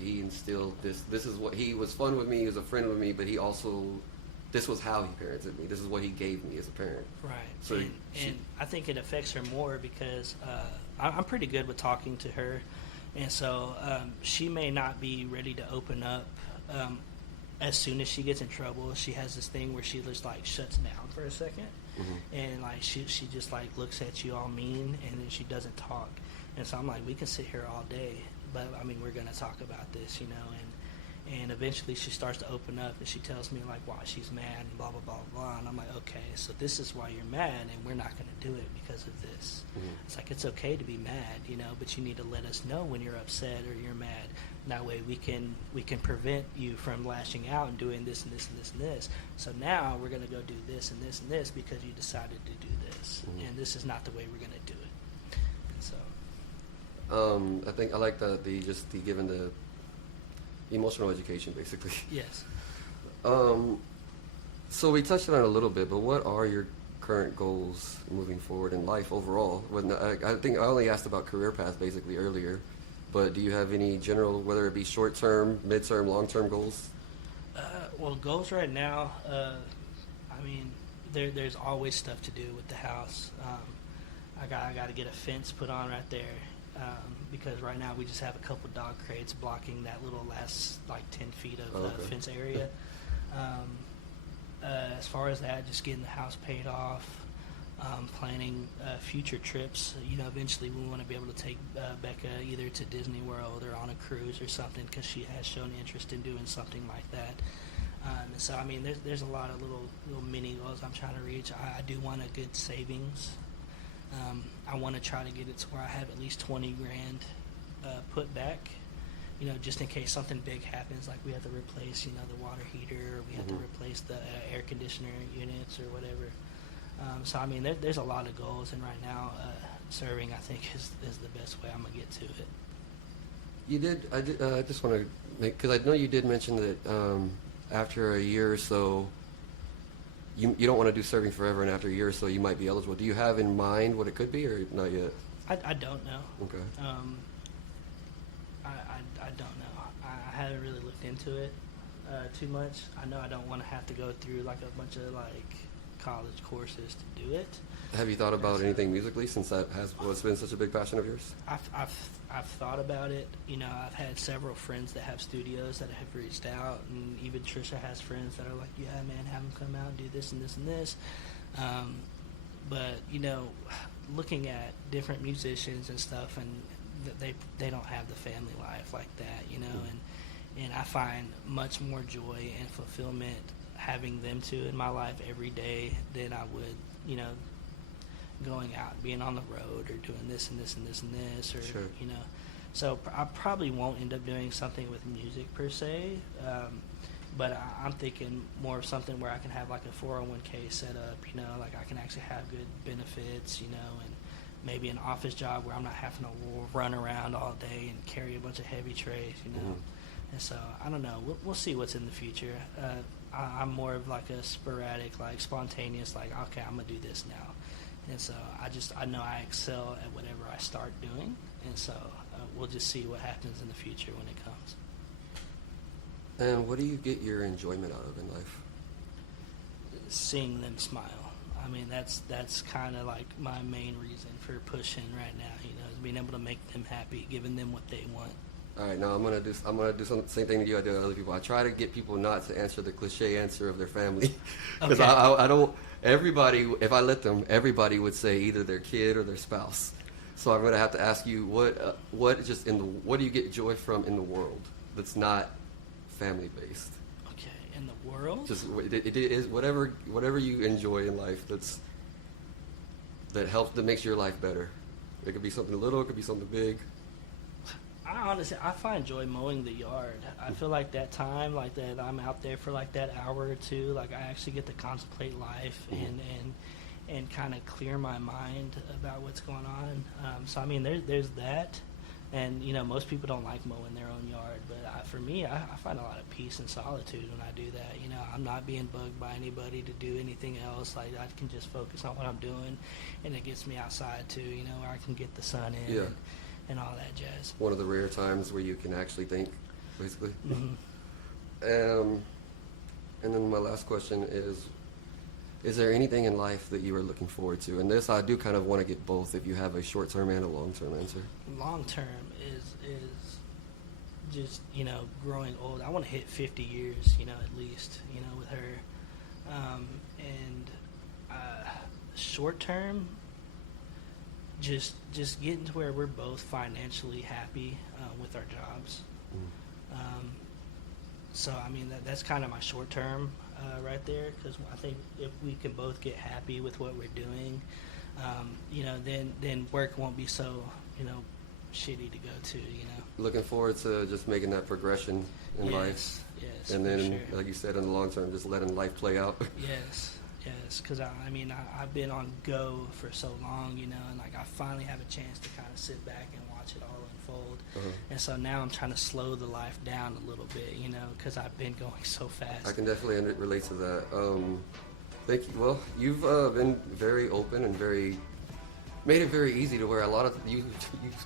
he instilled this. This is what he was fun with me. He was a friend with me, but he also, this was how he parented me. This is what he gave me as a parent. Right. So and I think it affects her more because I'm pretty good with talking to her, and so she may not be ready to open up. As soon as she gets in trouble, she has this thing where she just like shuts down for a second, and like she just like looks at you all mean, and then she doesn't talk. And so I'm like, we can sit here all day, but I mean, we're gonna talk about this, and eventually she starts to open up, and she tells me like why she's mad and blah blah blah blah, and I'm like, okay, so this is why you're mad, and we're not gonna do it because of this. It's like it's okay to be mad, but you need to let us know when you're upset or you're mad. That way we can prevent you from lashing out and doing this and this and this and this. So now we're going to go do this and this and this because you decided to do this, and this is not the way we're going to do it. And so, I think I like the giving the emotional education basically. Yes. So we touched on it a little bit, but what are your current goals moving forward in life overall? I think I only asked about career path basically earlier. But do you have any general, whether it be short-term, mid-term, long-term goals? Well, goals right now, I mean, there's always stuff to do with the house. I got to get a fence put on right there because right now we just have a couple dog crates blocking that little last like 10 feet of fence area. As far as that, just getting the house paid off. Planning future trips. Eventually we want to be able to take Becca either to Disney World or on a cruise or something because she has shown interest in doing something like that. And so, I mean, there's a lot of little mini goals I'm trying to reach. I do want a good savings. I want to try to get it to where I have at least 20 grand put back, just in case something big happens, like we have to replace, the water heater, or we have to replace the air conditioner units or whatever. So, I mean, there's a lot of goals, and right now, serving, I think, is the best way I'm going to get to it. You did, I just want to make, because I know you did mention that after a year or so, you don't want to do serving forever, and after a year or so, you might be eligible. Do you have in mind what it could be, or not yet? I don't know. Okay. I don't know. I haven't really looked into it too much. I know I don't want to have to go through, like, a bunch of, like, college courses to do it. Have you thought about anything musically since that has been such a big passion of yours? I've thought about it. I've had several friends that have studios that have reached out, and even Trisha has friends that are like, yeah, man, have them come out and do this and this and this. But looking at different musicians and stuff, and they don't have the family life like that, and I find much more joy and fulfillment having them two in my life every day than I would, going out, being on the road, or doing this and this and this and this, or, sure. So I probably won't end up doing something with music per se, but I'm thinking more of something where I can have like a 401k set up, like I can actually have good benefits, and maybe an office job where I'm not having to run around all day and carry a bunch of heavy trays, And so, I don't know. We'll see what's in the future. I'm more of like a sporadic, like spontaneous, like, okay, I'm going to do this now. And so I know I excel at whatever I start doing. And so we'll just see what happens in the future when it comes. And what do you get your enjoyment out of in life? Seeing them smile. I mean, that's kind of like my main reason for pushing right now. Is being able to make them happy, giving them what they want. All right, now I'm gonna do the same thing to you I do to other people. I try to get people not to answer the cliche answer of their family, because Okay. I don't. Everybody, if I let them, everybody would say either their kid or their spouse. So I'm gonna have to ask you what do you get joy from in the world that's not family based? Okay, in the world? Just it is whatever you enjoy in life that makes your life better. It could be something little, it could be something big. I find joy mowing the yard. I feel like that time, like that I'm out there for like that hour or two, like I actually get to contemplate life and kind of clear my mind about what's going on. So I mean, there's that, and most people don't like mowing their own yard, but for me, I find a lot of peace and solitude when I do that. I'm not being bugged by anybody to do anything else. Like I can just focus on what I'm doing, and it gets me outside too. Where I can get the sun in. Yeah. And all that jazz. One of the rare times where you can actually think, basically. Mm-hmm. And then my last question is there anything in life that you are looking forward to? And this, I do kind of want to get both, if you have a short-term and a long-term answer. Long-term is just, growing old. I want to hit 50 years, at least, with her. Short-term, just getting to where we're both financially happy with our jobs. So I mean that's kind of my short term right there, because I think if we can both get happy with what we're doing, then work won't be so shitty to go to. Looking forward to just making that progression in life. Yes, and then, sure. like you said, in the long term, just letting life play out. Yes, because I've been on go for so long, and like I finally have a chance to kind of sit back and watch it all unfold. And so now I'm trying to slow the life down a little bit, because I've been going so fast. I can definitely relate to that. Thank you. Well, you've been very open and made it very easy to where a lot of you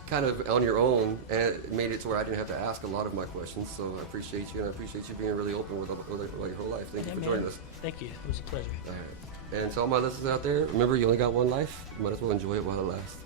kind of on your own and made it to where I didn't have to ask a lot of my questions. So I appreciate you, and I appreciate you being really open with your whole life. Thank you for joining us. Thank you. It was a pleasure. All right. And to all my listeners out there, remember, you only got one life. You might as well enjoy it while it lasts.